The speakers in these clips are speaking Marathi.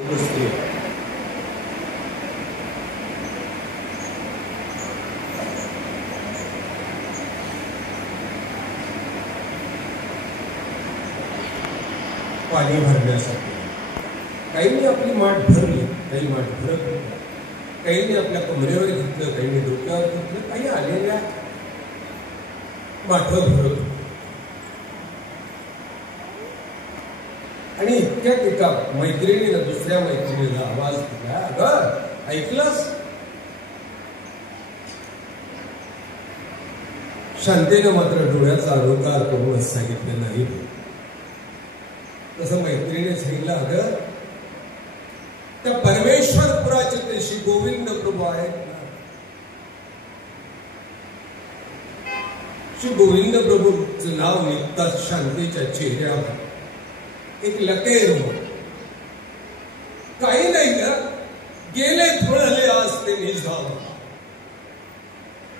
पाणी भरण्यासाठी काहींनी आपली माठ भरली, काही माठ भरत नाही, काहींनी आपल्या कमरेवर घेतलं, काहींनी डोक्यावर घेतलं, काही आलेल्या माठ भरत. आणि इतक्यात एका मैत्रिणीनं दुसऱ्या मैत्रिणीला आवाज दिला, अगं ऐकलंस? शांतीनं मात्र डोळ्याचा अलंकार करून सांगितलं नाही. तसं मैत्रिणीने सांगितलं, अगं त्या परमेश्वरपुराचे ते श्री गोविंद प्रभू आहेत ना, श्री गोविंद प्रभूचं नाव निघताच शांतीच्या चेहऱ्यावर एक लकेर हो. काही नाही ना, गेले थोडले आज ते निजाम.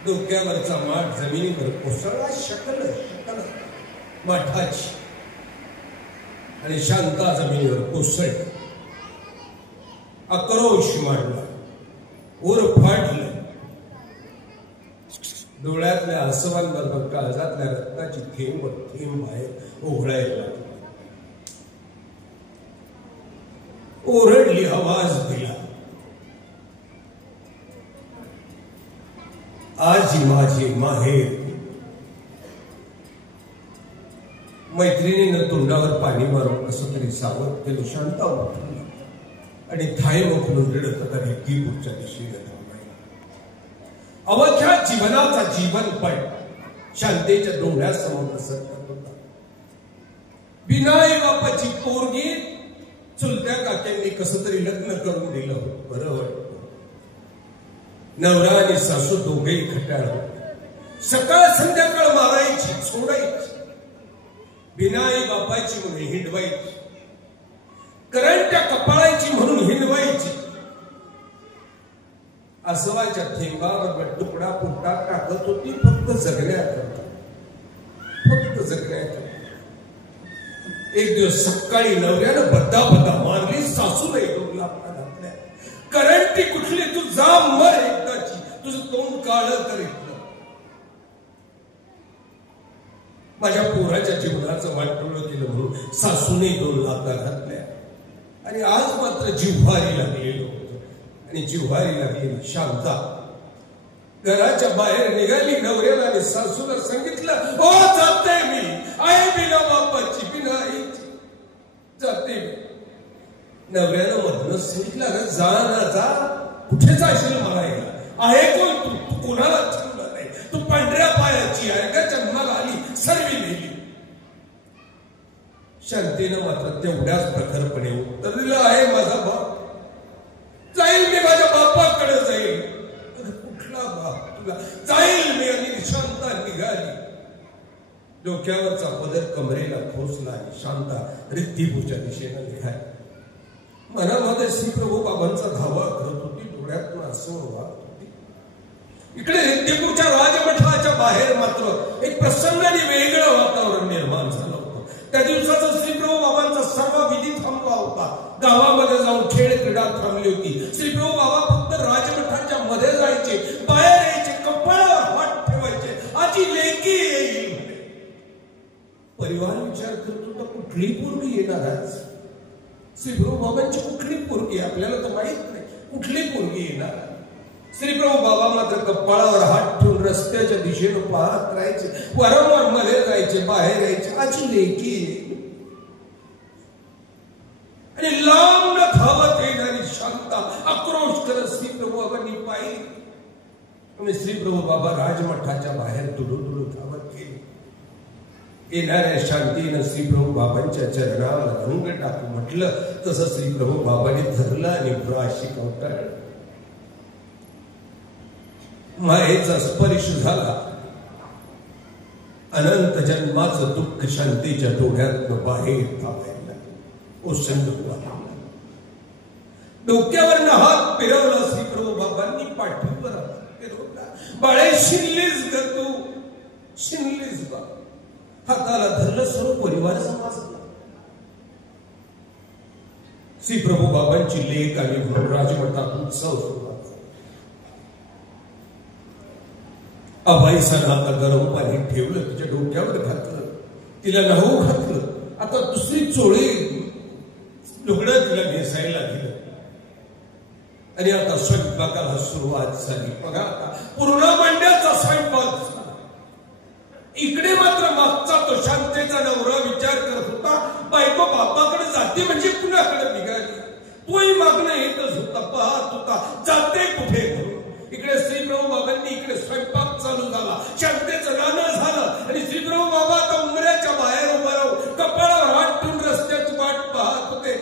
डोक्यावरचा माठ जमिनीवर कोसळला, शकल शकल माठाची, आणि शांता जमिनीवर कोसळली. आक्रोश मांडला, ओर फाटलं. डोळ्यातल्या आसवांबरोबर काळजातल्या रक्ताची थेंब थेंब बाहेर ओघळायला लागली. ओरडली, आवाज दिला, आजी माझी माहेर. मैत्रिणीनं तोंडावर पाणी मारून कसं तरी सावध केलं. शांता उठली आणि थाय मोकलून रडत होता भिक्कीपूरच्या दिशेने धावला. अवघ्या जीवनाचा जीवनपण शांतेच्या डोळ्यासमोर कसरत होता. बिनाई बापाची पोरगी चुलत्या काक्यांनी कसं तरी लग्न करून दिलं होतं. बरं वाटतं. नवरा आणि सासू दोघेही खट्याळ होते. सकाळ संध्याकाळ मारायची, सोडायची. बिनाई बापाची म्हणून हिंडवायची, करंट्या कपाळायची म्हणून हिंडवायची. आसवाच्या थेंबावर तुकडा पुट्टा टाकत होती, फक्त जगण्याकरता, फक्त जगण्याकरता. एक दिवस सकाळी नवऱ्यानं बद्दा बद्दा मारली, सासूला डोकला घातल्या. करंटी कुठली, तू जा मर एकदाची, तुझं तोंड काळं कर. माझ्या पोराच्या जीवनाचं वाटोळं केलं म्हणून सासूने 2 लाथा घातल्या. आणि आज मात्र जिव्हारी लागलेलं होतं. आणि जिव्हारी लागलेली शांता घराच्या बाहेर निघाली. नवऱ्याला आणि सासूला सांगितलं, हो जाते मी, आहे बिना बापाची, बिना आईची, जाते मी. नवऱ्यानं मधनं सांगितलं, अगं जा ना जा, कुठे जाशील मारायला? आहे कोण तू? तू कोणाला ठेवलं नाही, तू पांढऱ्या पायाची आहे का? जन्माला आली सर्वी नेली. शांतीनं मात्र तेवढ्याच प्रखरपणे उत्तर दिलं, आहे माझा बाप, जाईल मी, माझ्या बापाकडे जाईल. कुठला बाप तुला? जाईल मी. आणि शांता निघाली. डोक्यावरचा पदर कमरेला खोचला आणि शांता रिद्धिपूरच्या दिशेनं निघाली. मनामध्ये श्रीप्रभू बाबांचा धावा करत होती, डोळ्यातून आसू वाहत होती. इकडे रिद्धिपूरच्या राजमठाच्या बाहेर मात्र एक प्रसन्न आणि वेगळं वातावरण निर्माण झालं होतं. त्या दिवसाचा श्रीप्रभू बाबांचा सर्व विधी थांबला होता. गावामध्ये जाऊन खेळ क्रीडा थांबली होती. श्रीप्रभू बाबा फक्त राजमठाच्या मध्ये जायचे, बाहेर यायचे, कपाळावर हात ठेवायचे, आजी लेकी येईल. परिवार विचार करत होता, कुठली पोरगी येणार आज? श्रीप्रभू बाबांची कुठली पोरगी? आपल्याला तर माहित नाही कुठली पोरगी येणार. श्रीप्रभू बाबा मात्र कपाळावर हात ठेवून रस्त्याच्या दिशेनं पाहत राहायचे, वारंवार मध्ये जायचे, बाहेर यायचे, आजी लेकी. आणि लांब धावत येणारी शांता आक्रोश करत श्रीप्रभू बाबांनी पाहिली. आणि श्रीप्रभू बाबा राजमठाच्या बाहेर तुडू धावत गेले. येणाऱ्या शांतीनं श्रीप्रभू बाबांच्या चरणावर रंग टाकू म्हटलं तसं श्रीप्रभू बाबांनी धरलं आणि ब्राशी कवटाळलं. मायेचा स्पर्श झाला. अनंत जन्माचं दुःख शांतीच्या डोळ्यातनं बाहेर धावायला ओसंडून आलं. डोक्यावरनं हात फिरवला श्रीप्रभू बाबांनी, पाठीवर हात फिरवला. बाळे शिनलीस ग तू, शिनलीस बा. हाताला धरलं, सर्व परिवार समाजला. श्री प्रभू बाबांची लेख आणि म्हणून राजमठात उत्सव सुरू. अबाईसानं आता गरम पाणी ठेवलं, तिच्या डोक्यावर घातलं, तिला न्हाऊ घातलं. आता दुसरी चोळी लुगडं तिला नेसायला दिलं आणि आता स्वयंपाकाला सुरुवात झाली. बघा आता पूर्ण मांड्याचा स्वयंपाक झाला. इकडे मात्र मागचा तो शांतेचा नवरा विचार करत होता, बायको बापाकडे जाते म्हणजे कुणाकडे निघाली. तोही मागणं येतच होता, पाहत होता जाते कुठे. इकडे श्रीप्रभू बाबांनी इकडे स्वयंपाक चालू झाला, शांतेचं गाणं झालं आणि श्रीप्रभू बाबा आता उमऱ्याच्या बाहेर उभा राहून कपाळावर हात ठेवून रस्त्याची वाट पाहत होते.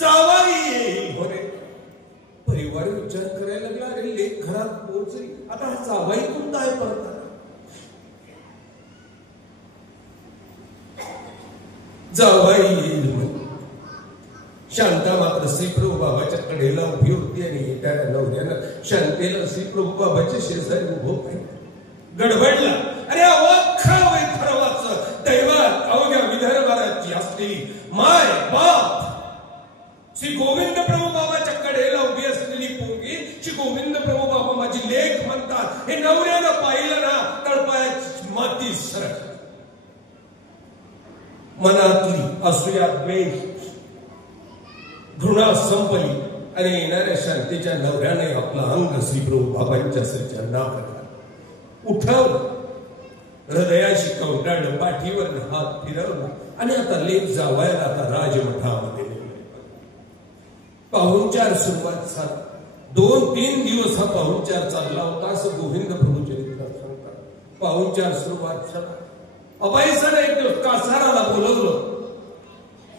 जावाई येईल होणे. परिवार विचार करायला लागला, अरे लेक घरात पोहोचली, आता हा जावाई कोणता आहे परत. जावाई येईल. शांता मात्र श्रीप्रभू बाबाच्या कडेला उभी होती आणि येणाऱ्या नवऱ्यानं शांतेला श्रीप्रभू बाबाच्या शेजारी उभं पाहिलं. गडबडला. अरे अवख्या वैभवाचं दैवत अवघ्या विदर्भाची असलेली माय बाप श्री गोविंद प्रभू बाबाच्या कडेला उभी असलेली पोरगी श्री गोविंद प्रभू बाबा माझी लेख म्हणतात. हे नवऱ्यानं पाहिलं ना, तळपायाची माती सरकली. मनातली असूया, द्वेष, घृणा संपली आणि येणाऱ्या शांतीच्या नवऱ्याने आपलं अंग श्रीप्रभू बाबांच्या चरणावर उठवलं, हृदयाशी कवटाळलं, पाठीवर हात फिरवला आणि आता लेक जावायला आता राजमठामध्ये पाहुणचार सुरुवात झाला. 2-3 दिवस हा पाहुणचार चालला होता असं गोविंद प्रभू चरित्रात सांगतात. पाहुणचार सुरुवात झाला. अबाईसानं एक दिवस कासाराला बोलवलं.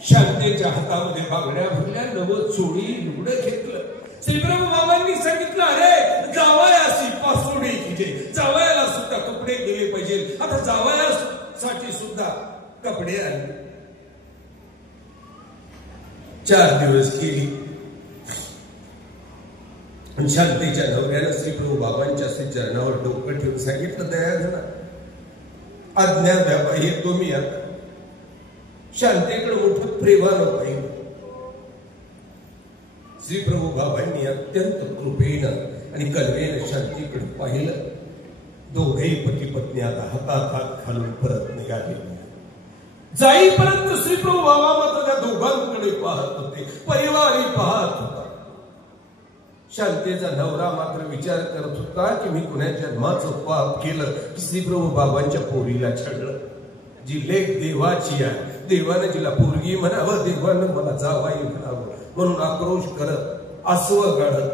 शांतेच्या हातामध्ये बांगड्या भरल्या, नवं चोळी लुगडं घेतलं. श्रीप्रभू बाबांनी सांगितलं, अरे जावयासी पासोडी घे, जावयाला सुद्धा कपडे गेले पाहिजे. आता जावयासाठी सुद्धा कपडे आले. 4 दिवस गेली. शांतीच्या नवऱ्यानं श्रीप्रभू बाबांच्या चरणावर डोकं ठेवून सांगितलं, दया घ्या, आज्ञा द्या, हे तुम्ही आता. शांतेकडे मोठं प्रेमानं पाहिलं. श्रीप्रभू बाबांनी अत्यंत कृपेनं आणि कल्पेनं शांतीकडे पाहिलं. दोघेही पती पत्नी आता हातात हात घालून परत निघाले. जाईपर्यंत श्रीप्रभू बाबा मात्र त्या दोघांकडे पाहत होते, परिवारही पाहत होता. शांतेचा नवरा मात्र विचार करत होता की मी कुण्या जन्माचं पाप केलं की श्रीप्रभू बाबांच्या पोरीला छळलं. जी लेख देवाची आहे, देवानं जिला पोरगी म्हणावं, देवानं मला जावाई म्हणावं म्हणून आक्रोश करत आसव गाडत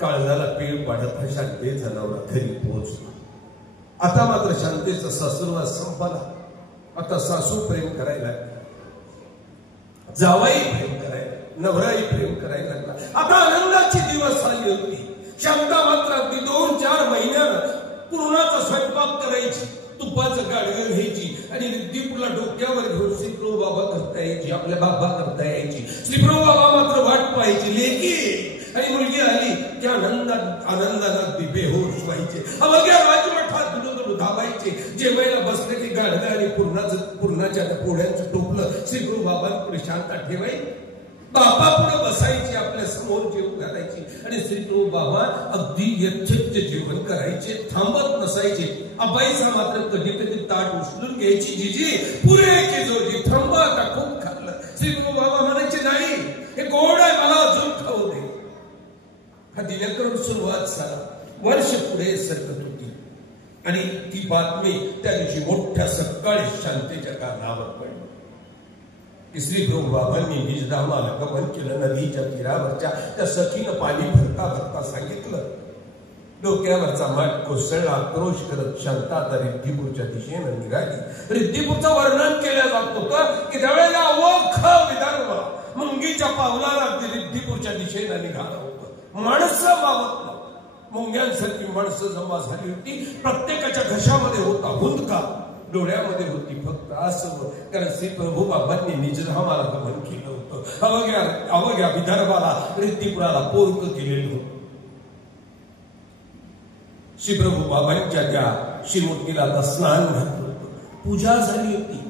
काळजाला पीळ पाडत हा शांतेचा नवरा घरी पोहोचला. आता मात्र शांतेचा सासूरवास संपला. आता सासू प्रेम करायला, जावाई प्रेम करायला, नवराई प्रेम करायला लागला. आता आनंदाची दिवस आली होती. शांता मात्र अगदी 2-4 महिन्यानं पूर्णाचा स्वयंपाक करायची, तुपाचं गाडगं घ्यायची आणि रिद्धिपूरला डोक्यावर घेऊन श्रीप्रभू बाबा करता यायची, आपल्या बाबा करता यायची. श्रीप्रभू बाबा मात्र वाट पाहायची, लेकी आणि मुलगी आली की आनंदाला बेहोश व्हायचे. अवघ्या राजमठात दुलदुल धावायचे. जेवायला बसले की गाडगं आणि पूर्णाच्या पोळ्यांचं टोपलं श्रीप्रभू बाबांकडे शांता ठेवायची. बाबा पुढे बसायची, आपल्या समोर जेवण घालायची आणि श्रीप्रभू बाबा अगदी यथेच्छ जेवण करायचे, थांबत नसायचे. अबाईसा मात्र कधी कधी ताट उचलून घ्यायची, जीजी पुरे की जोजी, थांबा, आता खूप खाल्लं. श्रीप्रभू बाबा म्हणायचे, नाही हे गोड आहे, मला अजून खाऊ दे. हा दिनक्रम सुरुवात झाला. वर्ष पुढे सरकत होती आणि ती बातमी त्या दिवशी मोठ्या सकाळी शांतेच्या कानावर पडली की श्रीप्रभू बाबांनी निजधामाला गमन केलं. नदीच्या तीरावरच्या त्या सखीनं पाणी भरता भरता सांगितलं. डोक्यावरचा माठ कोसळला. आक्रोश करत शांता आता रिद्धिपूरच्या दिशेनं निघाली. रिद्धिपूरचं वर्णन केलं जात होतं की त्यावेळेला अवोखा विदर्भ मुंगीच्या पावलाला रिद्धिपूरच्या दिशेनं निघालं होतं. माणसं मावत, मुंग्यांसारखी माणसं जमा झाली होती. प्रत्येकाच्या घशामध्ये होता हुंदका, डोळ्यामध्ये होती फक्त आसव. कारण श्रीप्रभू बाबांनी निजधामाला गमन केलं होतं. अवघ्या विदर्भाला, रिद्धिपुराला पोरक केलेलं होतं. श्रीप्रभू बाबांच्या त्या श्रीमूर्तीला आता स्नान घातलं होतं, पूजा झाली होती,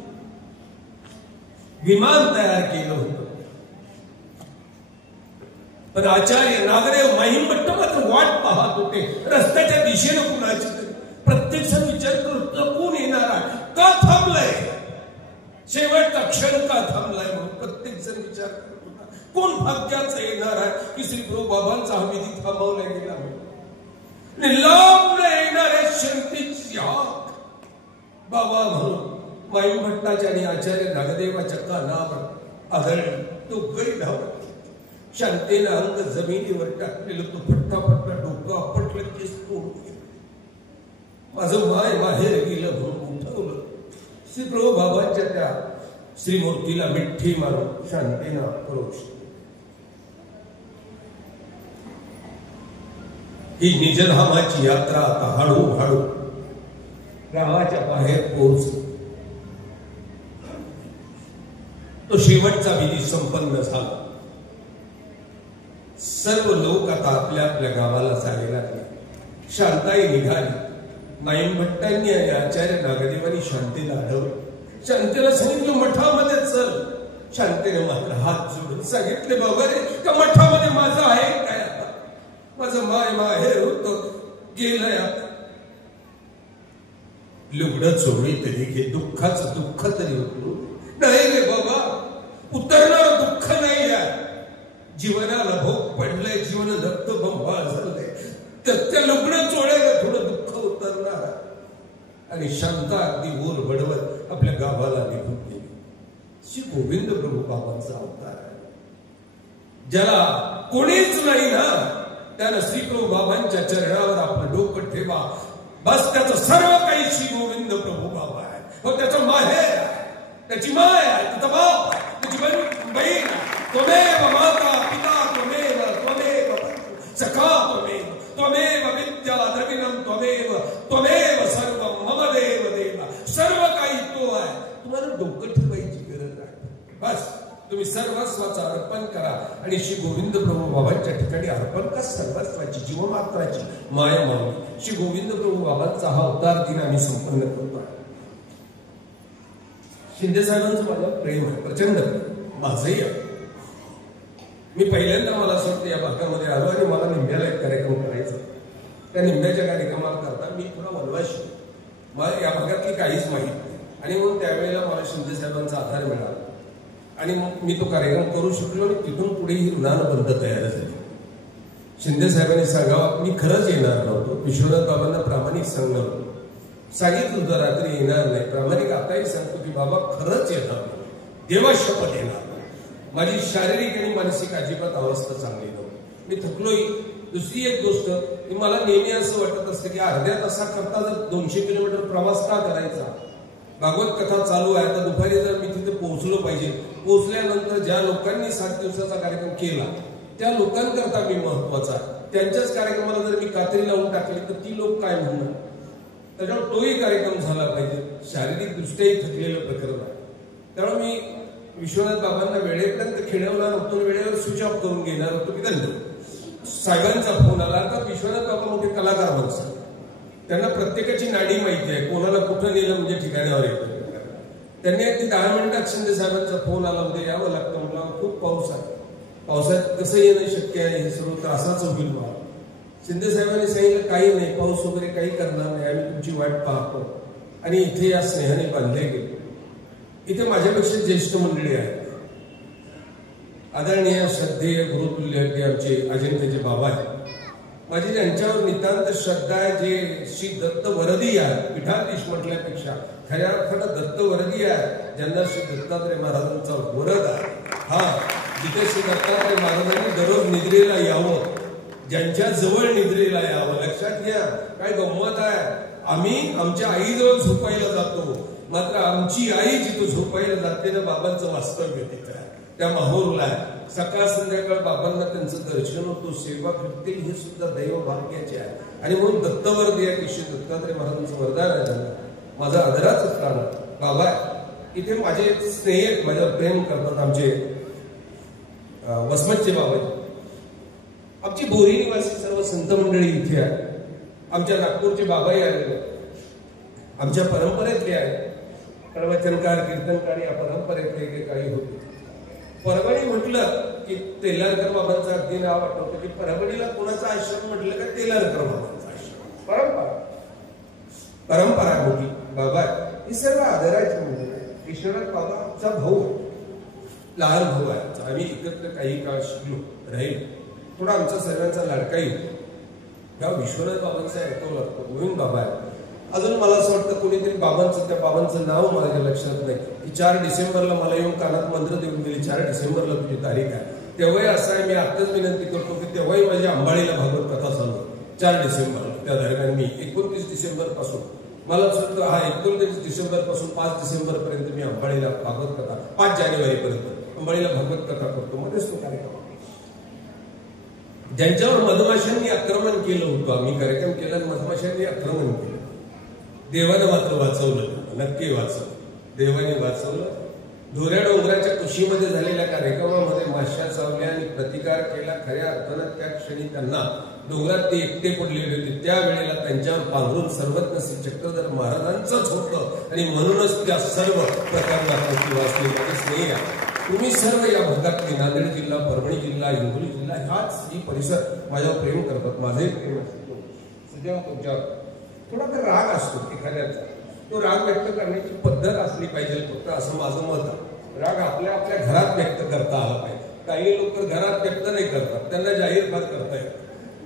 विमान तयार केलं होतं. पण आचार्य नागदेव माहीमभट्ट मात्र वाट पाहत होते रस्त्याच्या दिशेने कुणाची तरी. प्रत्येक जण विचार करतो कोण येणार आहे, का थांबलाय, शेवटचा क्षण का थांबलाय म्हणून प्रत्येक जण विचार करत होता. कोण भाग्याचं येणार आहे की श्री प्रभू बाबांचा हा विधी थांबवला गेला म्हणून. लांब येणारे शंतीची हाक बाबा म्हणून माहीमभट्टाच्या आणि आचार्य नागदेवाच्या कानावर आदळली. तो गै धावत शांतेला अंग जमिनीवर टाकलेलं तो फट्टाफट्टा डोकं आपटलं केस तोडून गेलं. माझं माय बाहेर गेलं म्हणून उठवलं. श्री प्रभू बाबांच्या त्या श्रीमूर्तीला मिठी मारून शांतेला परोक्ष. ही निजधामाची यात्रा आता हळूहळू गावाच्या बाहेर पोहोचली. तो शेवटचा विधी संपन्न झाला. सर्व लोक आता आपल्या आपल्या गावाला जायला लागले. शांताई निघाली. माहीमभट्टांनी आणि आचार्य नागदेवांनी शांतीला अडवलं. शांतीला सांगितलं मठामध्ये चल. शांतीने मात्र हात जोडून सांगितले बाबा रे का मठामध्ये माझं आहे काय, आता माझं माय माहेर होत गेलंय, आता लुगडं चोळी तरी घे, दुःखाचं दुःख तरी होतो. नाही रे बाबा, उतरणार दुःख नाही आहे. जीवनाला भोग पडलंय, जीवन रक्त बंबाळ झालंय, त्या लुगडं चोळ्याला थोडं दुःख उतरणार. आणि शांता अगदी ओर बडवत आपल्या गावाला निघून गेली. श्री गोविंद प्रभू बाबांचा अवतार आहे. ज्याला कोणीच नाही ना त्यानं श्री प्रभू बाबांच्या चरणावर आपलं डोकं ठेवा. बस त्याचं सर्व काही श्री गोविंद प्रभू बाबा आहे. हो त्याचं माहेर आहे, त्याची माय आहे, त्याचा बाप आहे, त्याची बहीण आहे. त्वमेव माता पिता त्वमेव त्वमेव सखा त्वमेव विद्या द्रविणं त्वमेव त्वमेव सर्वं मम देव देव. सर्व काही तो आहे. तुम्हाला डोकं ठेवायची गरज आहे. बस तुम्ही सर्वस्वाचं अर्पण करा आणि श्री गोविंद प्रभू बाबांच्या ठिकाणी अर्पण का सर्वस्वाची जीवमात्राची माया मावली. श्री गोविंद प्रभू बाबांचा हा अवतार दिन आम्ही संपन्न करतो. शिंदे साहेबांचं मला प्रेम आहे, प्रचंड माझंही आहे. मी पहिल्यांदा मला असं वाटतं या भागामध्ये आलो आणि मला निंब्याला एक कार्यक्रम करायचा. त्या निंब्याच्या कार्यक्रमाला करता मी थोडा वनवाशी, मला या भागातली काहीच माहिती नाही आणि म्हणून त्यावेळेला मला शिंदे साहेबांचा आधार मिळाला आणि मी तो कार्यक्रम करू शकलो आणि तिथून पुढे ही बंद तयार झाली. शिंदे साहेबांनी सांगावं मी खरंच येणार नव्हतो. विश्वनाथ बाबांना प्रामाणिक सांगणार होतो, सांगितलं होतं रात्री येणार नाही. प्रामाणिक आताही सांगतो की बाबा खरंच येणार नाही, देवा शपथ येणार. माझी शारीरिक आणि मानसिक अजिबात अवस्था चांगली नव्हती, मी थकलोही. दुसरी एक गोष्ट की मला नेहमी असं वाटत असतं की अर्ध्या तासाकरता जर 200 किलोमीटर प्रवास का करायचा. भागवत कथा चालू आहे, तर दुपारी जर मी तिथे पोहोचलो पाहिजे. पोहोचल्यानंतर ज्या लोकांनी 7 दिवसाचा कार्यक्रम केला त्या लोकांकरता मी महत्वाचा आहे. त्यांच्याच कार्यक्रमाला जर मी कात्री लावून टाकली तर ती लोक काय म्हणणार. त्याच्यामुळे तोही कार्यक्रम झाला पाहिजे. शारीरिक दृष्ट्याही थकलेलं प्रकरण आहे. त्यामुळे मी विश्वनाथ बाबांना वेळेपर्यंत खेळवणार होतो, वेळेवर स्विच ऑफ करून घेणार होतो की दंड. साहेबांचा फोन आला तर विश्वनाथ बाबा मोठे कलाकार माणसं, त्यांना प्रत्येकाची नाडी माहिती आहे, कोणाला कुठं नेलं म्हणजे ठिकाणावर येतं. त्यांनी अगदी 10 मिनिटात शिंदे साहेबांचा फोन आला, उद्या यावं लागतं. मला खूप पाऊस आहे, पावसात कसं येणं शक्य आहे, हे सर्व त्रासाच होईल मला. शिंदे साहेबांनी सांगितलं काही नाही, पाऊस वगैरे काही करणार नाही, आम्ही तुमची वाट पाहतो. आणि इथे या स्नेहाने बांधले गेले. इथे माझ्यापेक्षा ज्येष्ठ मंडळी आहेत. आदरणीय श्रद्धेय गुरुतुल्य आमचे अजिंक्यचे बाबा आहेत. माझी त्यांच्यावर नितांत श्रद्धा आहे. जे श्री दत्त वरदी आहे, पीठाधीश म्हटल्यापेक्षा खऱ्या अर्थानं दत्त वरदी आहे, ज्यांना श्री दत्तात्रय महाराजांचा वरद आहे. हा, जिथे श्री दत्तात्रय महाराजांनी दररोज निद्रेला यावं, ज्यांच्या जवळ निद्रेला यावं. लक्षात घ्या काय गंमत आहे. आम्ही आमच्या आईजवळ झोपायला जातो, मात्र आमची आई जिथं झोपायला जाते ना बाबांचं वास्तव्य तिथं आहे, त्या माहूरला आहे. सकाळ संध्याकाळ बाबांना त्यांचं दर्शन होतो, सेवा करते. हे सुद्धा दैव भाग्याचे आहे. आणि म्हणून दत्तवरदी आहे, श्री दत्तात्रय महाराजांचं वरदान आहे. त्यांना माझा आदराचं स्थान बाबा आहे. इथे माझे स्नेह माझ्यावर प्रेम करतात आमचे वसमतचे बाबाजी. आमची बोरी निवासी सर्व संत मंडळी इथे आहे. आमच्या नागपूरचे बाबाही आलेले, आमच्या परंपरेतले आहे. प्रवचनकार कीर्तनकार या परंपरेतले काही होते. परभणी म्हटलं की तेलारकर बाबांचा अगदी नाव आठवतं की परभणीला कोणाचा आश्रम म्हटलं का तेलारकर बाबांचा आश्रम. परंपरा मोठी बाबा ही सर्व आदराची म्हणजे विश्वनाथ बाबा आमचा भाऊ आहे, लहान भाऊ आहे. आम्ही एकत्र काही काळ शिकलो राहील. थोडा आमचा सर्वांचा लाडकाही या विश्वनाथ बाबांचा ऐकवं लागतो. गोविंद बाबा आहे. अजून मला असं वाटतं कोणीतरी बाबांचं त्या बाबांचं नाव माझ्या लक्षात नाही की 4 डिसेंबरला मला येऊन कानात मंत्र देऊन गेली 4 डिसेंबरला तुझी तारीख आहे. तेव्हाही असं आहे, मी आत्ताच विनंती करतो की तेव्हाही माझी अंबाळीला भागवत कथा चालू 4 डिसेंबरला. त्या दरम्यान मी 29 डिसेंबर पासून मला वाटतं 29 डिसेंबर पासून 5 डिसेंबर पर्यंत मी अंबाळीला भागवत कथा 5 जानेवारी पर्यंत अंबाळीला भागवत कथा करतो. मध्येच तो कार्यक्रम ज्यांच्यावर मधमाशांनी आक्रमण केलं होतं, आम्ही कार्यक्रम केला मधमाशांनी आक्रमण केलं. देवानं मात्र वाचवलं, नक्की वाचवलं. देवाने वाचवलं. धोऱ्या डोंगराच्या कुशीमध्ये झालेल्या कार्यक्रमामध्ये माश्या चावल्या आणि प्रतिकार केला. खऱ्या अर्थानं त्या क्षणी त्यांना डोंगरात ते एकटे पडलेले होते. त्यावेळेला त्यांच्यावर पांघरून सर्वज्ञ श्री चक्रधर महाराजांचंच होतं आणि म्हणूनच त्या सर्व प्रकरणात वाचली. माझे स्नेही आहे, तुम्ही सर्व या भागातले नांदेड जिल्हा, परभणी जिल्हा, हिंगोली जिल्हा ह्याच ही परिसर माझ्यावर प्रेम करतात. माझंही प्रेम असतो जेव्हा तुमच्यावर थोडा तर राग असतो एखाद्याचा, तो राग व्यक्त करण्याची पद्धत असली पाहिजे फक्त, असं माझं मत आहे. राग आपल्या आपल्या घरात व्यक्त करता आला पाहिजे. काही लोक घरात व्यक्त नाही करतात, त्यांना जाहीर फार करता येतं.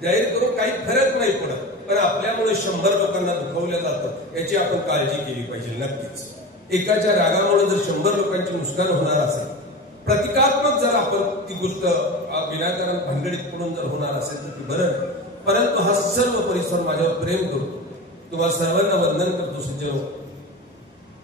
जाहीर करून काही फरक नाही पडत, पण आपल्यामुळे 100 लोकांना दुखवलं जातं याची आपण काळजी केली पाहिजे. नक्कीच एकाच्या रागामुळे जर 100 लोकांचे नुकसान होणार असेल, प्रतिकात्मक जर आपण ती गोष्ट विनाकारण भानगडीत पडून जर होणार असेल तर ती बरं नाही. परंतु हा सर्व परिसर माझ्यावर प्रेम करतो. तुम्हाला सर्वांना वंदन करतो. सज्जनो,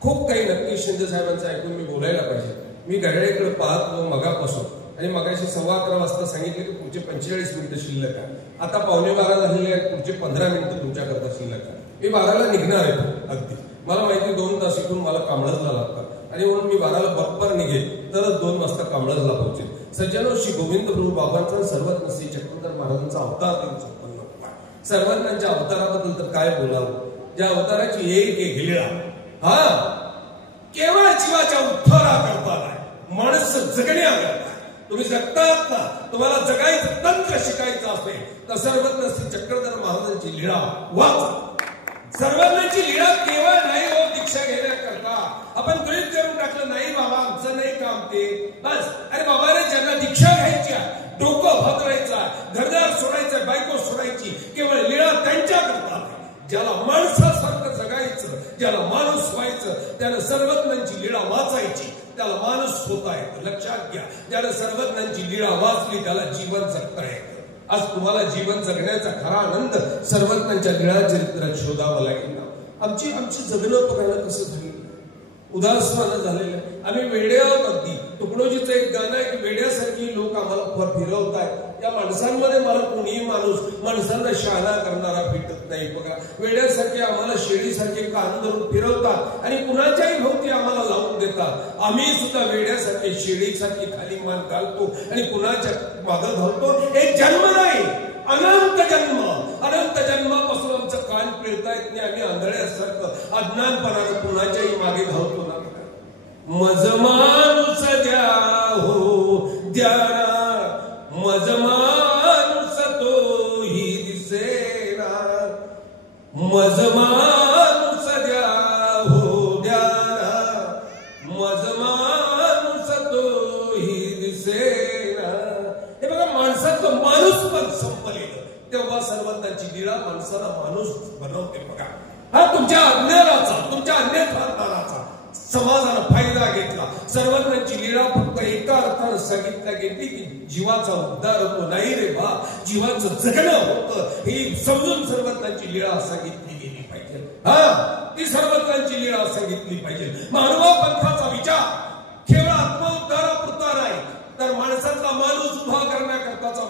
खूप काही नक्की शिंदे साहेबांचं ऐकून मी बोलायला पाहिजे. मी घड्याळीकडे पाहतो मगापासून आणि मगाशी 11:15 वाजता सांगितले की पुढचे 45 मिनिटं शिल्लक आहे. आता 11:15 झालेले आहेत, पुढचे 15 मिनिटं तुमच्याकरता शिल्लक आहे. मी 12ला निघणार आहे. अगदी मला माहिती 2 तास इथून मला कांबळजला लागतात आणि म्हणून मी 12ला बरोबर निघेल तरच 2 वाजता कांबळजला पोहोचेल. सज्जनो, श्री गोविंद प्रभू बाबांचा सर्वज्ञ श्री चक्रधर महाराजांचा अवतार दिन संपन्न होता. सर्वांच्या अवताराबद्दल तर काय बोलावं. ज्या अवताराची एक लीळा हा केवळ जीवाच्या उद्धारा करता नाही, माणसं जगण्याकरता. तुम्ही जगतात ना, तुम्हाला जगायचं तंत्र शिकायचं असेल तर सर्वज्ञ श्री चक्रधर महाराजांची लीळा वाचा. सर्वांची लीळा केवळ नाही हो दीक्षा घेण्याकरता. आपण गृहीत करून टाकलं नाही बाबा आमचं नाही काम ते बस. अरे बाबा रे, ज्यांना दीक्षा घ्यायची डोकं भागरायचा, घरदार सोडायचं, बायको सोडायची, केवळ लीळा त्यांच्याकरता. ज्याला माणसासारखं जगायचं, ज्याला माणूस व्हायचं, त्यानं सर्वज्ञांची लीळा वाचायची, त्याला माणूस होता येतं. लक्षात घ्या, ज्यानं सर्वज्ञांची लीळा वाचली त्याला जीवन जगता येतं. आज तुम्हाला जीवन जगण्याचा खरा आनंद सर्वज्ञांच्या लीळा चरित्रात शोधावा लागेल ना. आमची जगणं बघायला कसं झालं, उदासवानं झालेलं. आम्ही वेडे आहोत. अगदी तुकडोजीचं एक गाणं आहे की वेड्यासारखी लोक आम्हाला फिरवतायत. या माणसांमध्ये मला कोणीही माणसांना शहाणा करणारा भेटत नाही. बघा, वेड्यासारखे आम्हाला शेळीसारखे कान धरून फिरवतात आणि कुणाच्याही भोवती आम्हाला लावून देतात. आम्ही सुद्धा वेड्यासारखे शेळीसारखी खाली मान घालतो आणि कुणाच्या मागं धावतो. एक जन्म नाही, अनंत जन्मापासून आमचं कान पिळता येत नाही. आम्ही आंधळ्यासारखं अज्ञानपणानं कुणाच्याही मागे धावतो ना. मज माणूस द्या हो द्या, मज माणूस तोही दिसेना, मज माणूस द्या हो द्या, मज माणूस तोही दिसेना. हे बघा, माणसाचं माणूस पण संपलेलं. तेव्हा सर्वांची लीळा माणसाला माणूस बनवते. बघा, हा तुमच्या अज्ञानाचा, तुमच्या अन्यथा समाजानं फायदा घेतला. सर्वांची लीळा फक्त एका अर्थानं सांगितल्या गेली की जीवाचा उद्धार होतो. नाही रे बा, जीवाचं जगणं होतं ही समजून सर्वांची लीळा सांगितली गेली पाहिजे. हा, ती सर्वांची लीळा सांगितली पाहिजे. मानवा पंथाचा विचार केवळ आत्मउद्धारापुरता नाही, तर माणसाचा माणूस उभा करण्याकरताचा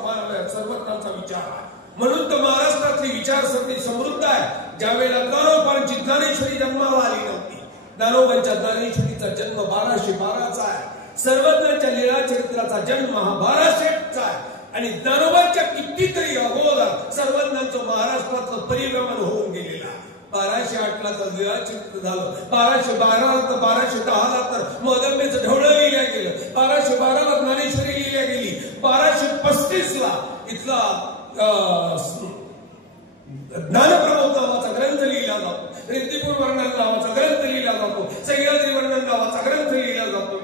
सर्वांचा विचार आहे. म्हणून तर महाराष्ट्रातली विचारसरणी समृद्ध आहे. ज्यावेळेला ज्ञानोबांची ज्ञानेश्वरी जन्माला आली नव्हती. ज्ञानोबांच्या ज्ञानेश्वरीचा जन्म 1212चा आहे. सर्वज्ञांच्या लीळा चरित्राचा जन्म हा 1200चा आहे. आणि ज्ञानोबांच्या कितीतरी अगोदर सर्वज्ञांचं महाराष्ट्रातलं परिभ्रमण होऊन गेलेलं आहे. 1208 ला तर चित्र झालं, 1212 तर 1210 तर मोदंबीचं ढवळं लिहिलं गेलं, 1212 ला ज्ञानेश्वरी लिहिल्या गेली, 1235 ला इथला ज्ञानप्रबोध नावाचा ग्रंथ लिहिला जातो, ऋद्धिपूर वर्णन नावाचा ग्रंथ लिहिला जातो, सह्याद्री वर्णन नावाचा ग्रंथ लिहिला जातो.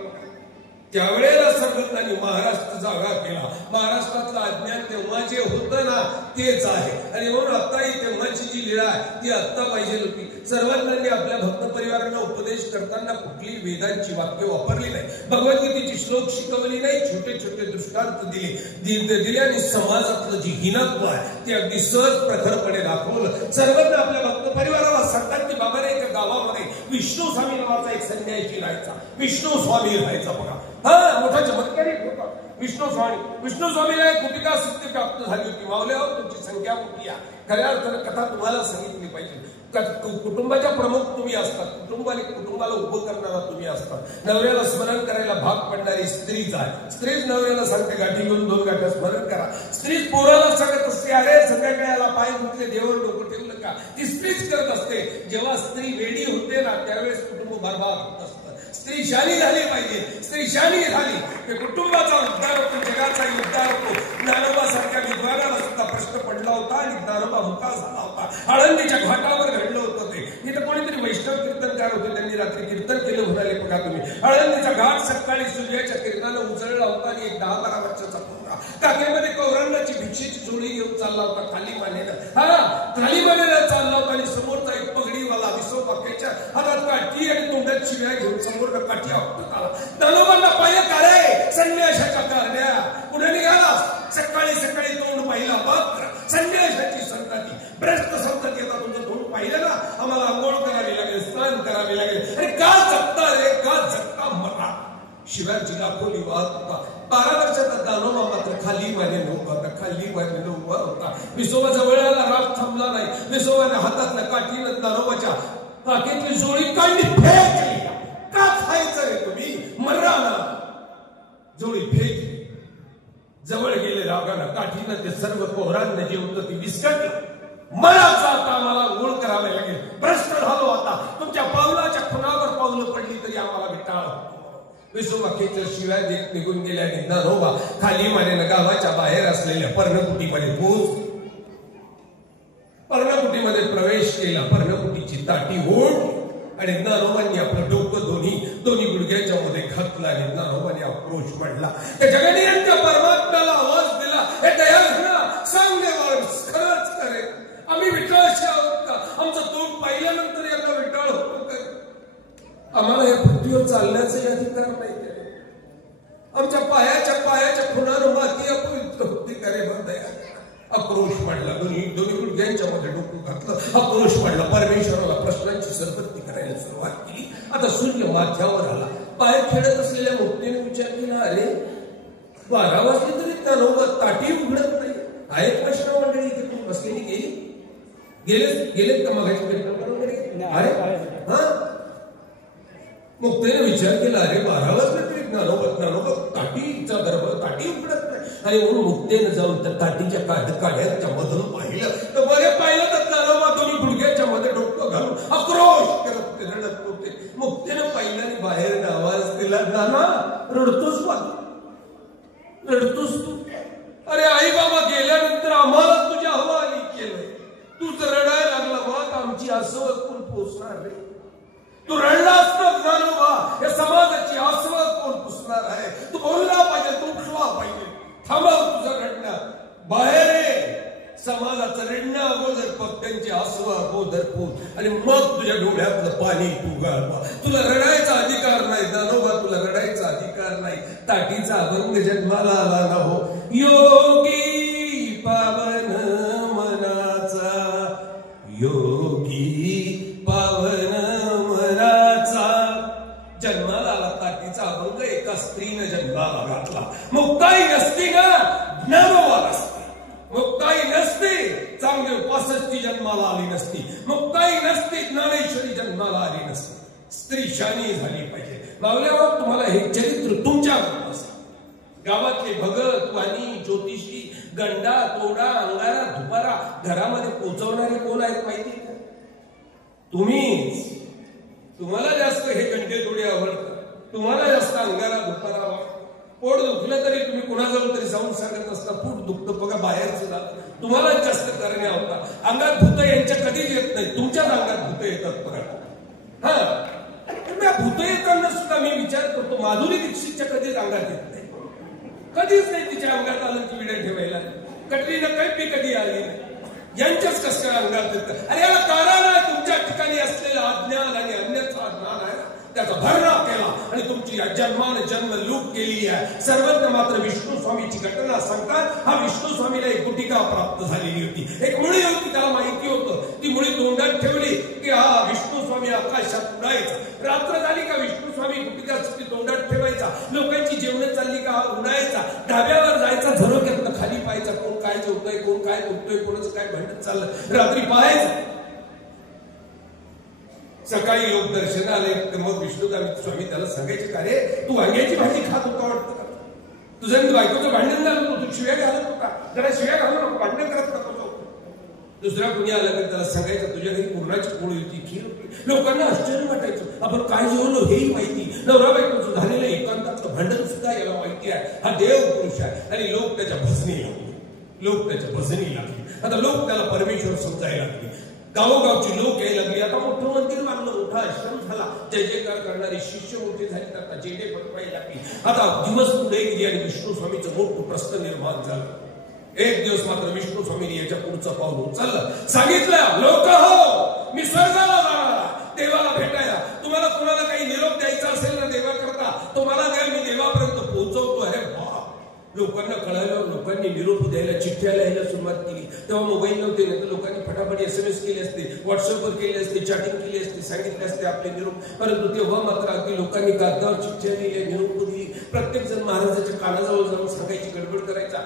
त्यावेळेला संघटनांनी महाराष्ट्र जागा केला. महाराष्ट्रातलं अज्ञान तेव्हा जे होतं ना तेच आहे. आणि म्हणून आत्ताही तेव्हाची जी लीळा आहे ती आत्ता पाहिजे होती. सर्वांनी आपल्या भक्त परिवारांना उपदेश करताना कुठली वेदांची वाक्य वापरली नाही, भगवद्गीतेची श्लोक शिकवली नाही, छोटे छोटे दृष्टांत दिले आणि समाजातलं जी हीनत्व आहे ते अगदी सहज प्रखरपणे दाखवलं. सर्वांना आपल्या भक्त परिवाराला सांगतात की बाबा रे, एका गावामध्ये विष्णू स्वामी नावाचा एक संन्यासी राहायचा. विष्णू स्वामी राहायचा बघा, हा मोठा चमत्कारी होता विष्णू स्वामी. विष्णू स्वामीला एक कुटिका सिद्धी प्राप्त झाली होती. मावल्यावर तुमची संख्या मोठी आहे. खऱ्या अर्थानं कथा तुम्हाला सांगितली पाहिजे. कुटुंबाच्या प्रमुख तुम्ही असतात, कुटुंबाला उभं करणारा तुम्ही असतात. नवऱ्याला स्मरण करायला भाग पडणारी स्त्रीच आहे. स्त्रीच नवऱ्याला सांगते गाठी घेऊन 2 गाठ्या स्मरण करा. स्त्रीच पोराला सांगत असते, अरे संध्याकाळाला पाय धुतले देवावर डोकं ठेवलं का, ती स्त्रीच करत असते. जेव्हा स्त्री वेडी होते ना त्यावेळेस कुटुंब बरबाद होत असतं. स्त्री शानी झाली पाहिजे. स्त्री शानी झाली की कुटुंबाचा उद्धार होतो, जगाचा उद्धार होतो. ज्ञानोबा सारख्या विद्वानाला सुद्धा प्रश्न पडला होता आणि ज्ञानोबा मुका झाला होता. आळंदीच्या घाटावर घडलं होतं ते. इथं कोणीतरी वैष्णव कीर्तनकार होते, त्यांनी रात्री कीर्तन केलं म्हणाले बघा तुम्ही. आळंदीचा घाट सकाळी सूर्याच्या किरणानं उजळला होता आणि एक 10-12 वर्षाचा पोरगा काकेमध्ये कौरंडाची भिक्षेची जोडी घेऊन चालला होता खाली मानेनं. हा खाली मानेनं चालला होता आणि समोरचा एक पगडीवाला विसोबाक्याच्या हातात काठी आणि तोंडात शिव्या घेऊन समोर काठी आपटत आला. दानोबांना पाहिलं का रे संन्याशाच्या कारण्या पुढे निघाला. सकाळी सकाळी तोंड पाहिला मात्र संन्याशाची संतती, भ्रष्ट संतती. आता तुमचं तोंड पाहिलं ना, आम्हाला आंघोळ करावी लागेल, स्नान करावे लागेल. अरे का जगता रे, का जगता मरा. शिवाजी दाखवली वाहत होता. 12 वर्षाचा दानोबा मात्र खाली माने नव्हता, खाली माने उभा होता. विसोबा जवळला राग थांबला नाही. विसोबाने हातातल्या काठीनं दानोबाच्या काठीतली जोडी काढली, फेकली. का खायचं रे तुम्ही, मरा ना. जोडी फेकली. जवळ गेले रागानं, काठीनं ते सर्व पोहरांना जे होतं ती विस्कटलं. मराचा आता आम्हाला गोळ करावे लागेल. भ्रष्ट झालो आता. तुमच्या पावलाच्या खुणावर पावलं पडली तरी आम्हाला विटाळ. विसोबाखेच्या शिवाय देत निघून गेल्याने दानोबा खाली मानेनं गावाच्या बाहेर असलेल्या पर्णकुटीमध्ये पोहोचले. पर्णकुटीमध्ये प्रवेश केला. पर्णकुटीची ताटी ओढ आणि ज्ञानोबांनी आपलं डोकं दोन्ही गुडघ्याच्या मध्ये घातलं आणि ज्ञानोबांनी आक्रोश मांडला. त्या जगन्यांच्या परमात्म्याला आवाज दिला, हे दयाघना सांगण्यावर खरंच करे, आम्ही विटाळशी आहोत का? आमचं तोंड पाहिल्यानंतर यांना विटाळ होतो का? आम्हाला या पृथ्वीवर चालण्याचे अधिकार नाही. आमच्या पायाच्या खुणानं माती अपवित्र होती करे दया. आक्रोश मांडला. दोन्ही गुडघ्यांच्या मध्ये डोकं घातलं, आक्रोश मांडला. परमेश्वराला प्रश्नांची सरबत्ती करायला सुरुवात केली. आता सूर्य माथ्यावर आला. पाय खेळत असलेल्या मुक्तीने विचार केला, अरे 12 वाजले तरी दानोबा ताटी उघडत नाही. आहेत वैष्णव मंडळी इथे तू बसलेली गेलेत का मगाची कीर्तन वगैरे? अरे हा मुक्तीने विचार केला, अरे 12 वाजले तरी दानोबा ताटीचा दरबार ताटी उघडत नाही. आणि म्हणून मुक्तेनं जाऊन त्या ताटीच्या काड्यांच्या मधून पाहिलं तर बरे पाहिलं तर दानोबा दोन्ही गुडघ्याच्या मध्ये डोकं घालून आक्रोश करत रडत होते. मुक्तेनं पाहिलं आणि बाहेर आवाज दिला, नाना रडतोस बा, रडतोस तू? अरे आई बाबा गेल्यानंतर आम्हाला तुझ्या हवाली केलंय. तू जर रडायला लागला बा आमची आसवत कोण पोचणार रे? तू रडला असतं दानोबा, या समाजाची आसवत कोण पुसणार आहे? तू बोलला पाहिजे, तू उठला पाहिजे. थांबव तुझं रडणं, बाहेर समाजाचं रडणं अगोदर, पक्त्यांची आसवं अगोदर पोच आणि मग तुझ्या डोळ्यातलं पाणी तू गाळवा. तुला रडायचा अधिकार नाही दानोबा, तुला रडायचा अधिकार नाही. ताटीचा अभंग जन्माला आला ना हो. योगी पावन मनाचा, योगी पावन मनाचा. जन्माला आला ताटीचा अभंग एका स्त्रीने जन्माला घातला. मुक्ताई नसती ना ज्ञानोबा नसती. मुक्ताई नसती चांगली उपासकची जन्माला आली नसती. मुक्ताई नसती ज्ञानेश्वरी जन्माला आली नसती. स्त्री शानी झाली पाहिजे. मावल्यावर तुम्हाला हे चरित्र तुमच्या गावातले भगत, वाणी, ज्योतिषी, गंडा, तोडा, अंगारा, धुपारा घरामध्ये पोहोचवणारे कोण आहेत माहिती का? तुम्हाला जास्त हे कंटे थोडे आवडतात, तुम्हाला जास्त अंगाला दुखारा वाटतं. पोट दुखलं तरी तुम्ही कुणाजवळ तरी जाऊन सांगत असता पोट दुखतं बघा बाहेरचं जात. तुम्हाला जास्त करणे आवडतात. अंगात भूत यांच्या कधीच येत नाही, तुमच्याच अंगात भूत येतात बघा. हा भूत येताना सुद्धा मी विचार करतो माधुरी दीक्षितच्या कधीच अंगात येत नाही, कधीच नाही तिच्या अंगात आलं की विडे ठेवायला. कटरीना कैफ बी कधी आली नाही, यांच्याच कस काय अंगात येतं. अरे याला कारण आहे तुमच्या ठिकाणी असलेलं अज्ञान आणि अन्याचा ज्ञान आहे, त्याचा भरणा केला आणि तुमची जन्मान जन्म लूट केली आहे. सर्वज्ञ मात्र विष्णू स्वामीची घटना सांगतात. हा विष्णू स्वामीला एक गुटिका प्राप्त झालेली होती, एक मुळी होती, त्याला माहिती होतं. ती मुळी तोंडात ठेवली की हा विष्णू स्वामी आकाशात उडायचा. रात्र झाली का विष्णू स्वामी गुटिका तोंडात ठेवायचा. लोकांची जेवण चालली का उडायचा. ढाब्यावर जायचा, झरोक्यातनं खाली पाहायचा कोण काय जेवतोय, कोण काय बोलतोय, कोणाचं काय भांडण चाललं. रात्री पाहायचं. सकाळी लोक दर्शन आले तर मग विष्णू स्वामी त्याला सांगायचे का रे तू वांग्याची भाजी खात होता वाटतं का, तुझं बायकोचं भांडण झालं होतं, तू शिव्या घालत होता, जरा शिव्या घालू नको, भांडण करत नको. दुसरा कुणी आला तर त्याला सांगायचं तुझ्या घरी पूर्णाची पोळी होती, खीर होती. लोकांना आश्चर्य वाटायचं आपण काय जेवलो हेही माहिती. नवरा बायकोचं झालेलं एकांताचं भांडण सुद्धा याला माहिती आहे. हा देव पुरुष आहे. आणि लोक त्याच्या भजनी लागले. आता लोक त्याला परमेश्वर समजायला लागले. गावोगावची लोक यायला लागली. आता मोठं मंदिर बांधलं, मोठा आश्रम झाला, जय जयकार करणारे शिष्य मोठे झाले, आता जेडे पटवायला लागली. आता दिवस पुढे गेली आणि विष्णू स्वामीचं मोठं प्रश्न निर्माण झालं. एक दिवस मात्र विष्णू स्वामींनी याच्या पुढचं पाऊल उचललं. सांगितलं लोक हो मी स्वर्गाला जाणार देवाला भेटायला. तुम्हाला कुणाला काही निरोप द्यायचा असेल ना देवाकरता तो मला द्या, मी देवापर्यंत पोहोचवतो. अरे लोकांना कळाल्यावर लोकांनी निरोप द्यायला चिठ्ठ्या लिहायला सुरुवात केली. तेव्हा मोबाईल नव्हते ना, तर लोकांनी फटाफट SMS केले असते, व्हॉट्सअपवर केले असते, चॅटिंग केली असते, सांगितले असते आपले निरोप. परंतु तेव्हा मात्र अगदी लोकांनी कागदावर चिठ्ठ्या लिहिल्या, निरोप दिली. प्रत्येक जण महाराजाच्या कानाजवळ जाऊन सांगायची, गडबड करायचा.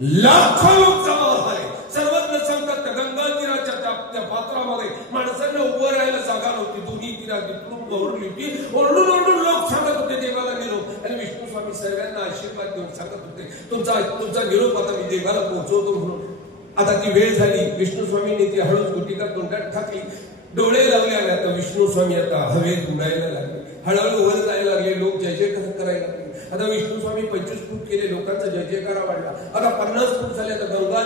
लाखो लोक जमा झाले. सर्वज्ञ सांगतात गंगा तीराच्या त्या पात्रामध्ये माणसांना उभं राहायला जागा नव्हती. दोन्ही तीराची तुरुंग ओरडली होती. ओरडून ओरडून लोक सांगत होते देवाला निरोप. आणि विष्णू स्वामी सर्वांना आशीर्वाद देऊन सांगत होते तुमचा निरोप आता मी देवाला पोहोचवतो म्हणून. आता ती वेळ झाली. विष्णू स्वामींनी ती हळूच गुटिका तोंडात टाकली. डोळे लागले आले. आता विष्णू स्वामी आता हवेत उडायला लागले, हळूहळू वर जायला लागले. लोक जय जयकार करायला लागले. आता विष्णू स्वामी 25 फूट केले, लोकांचा जय जयकारा वाढला. आता 50 फूट झाले, आता गंगा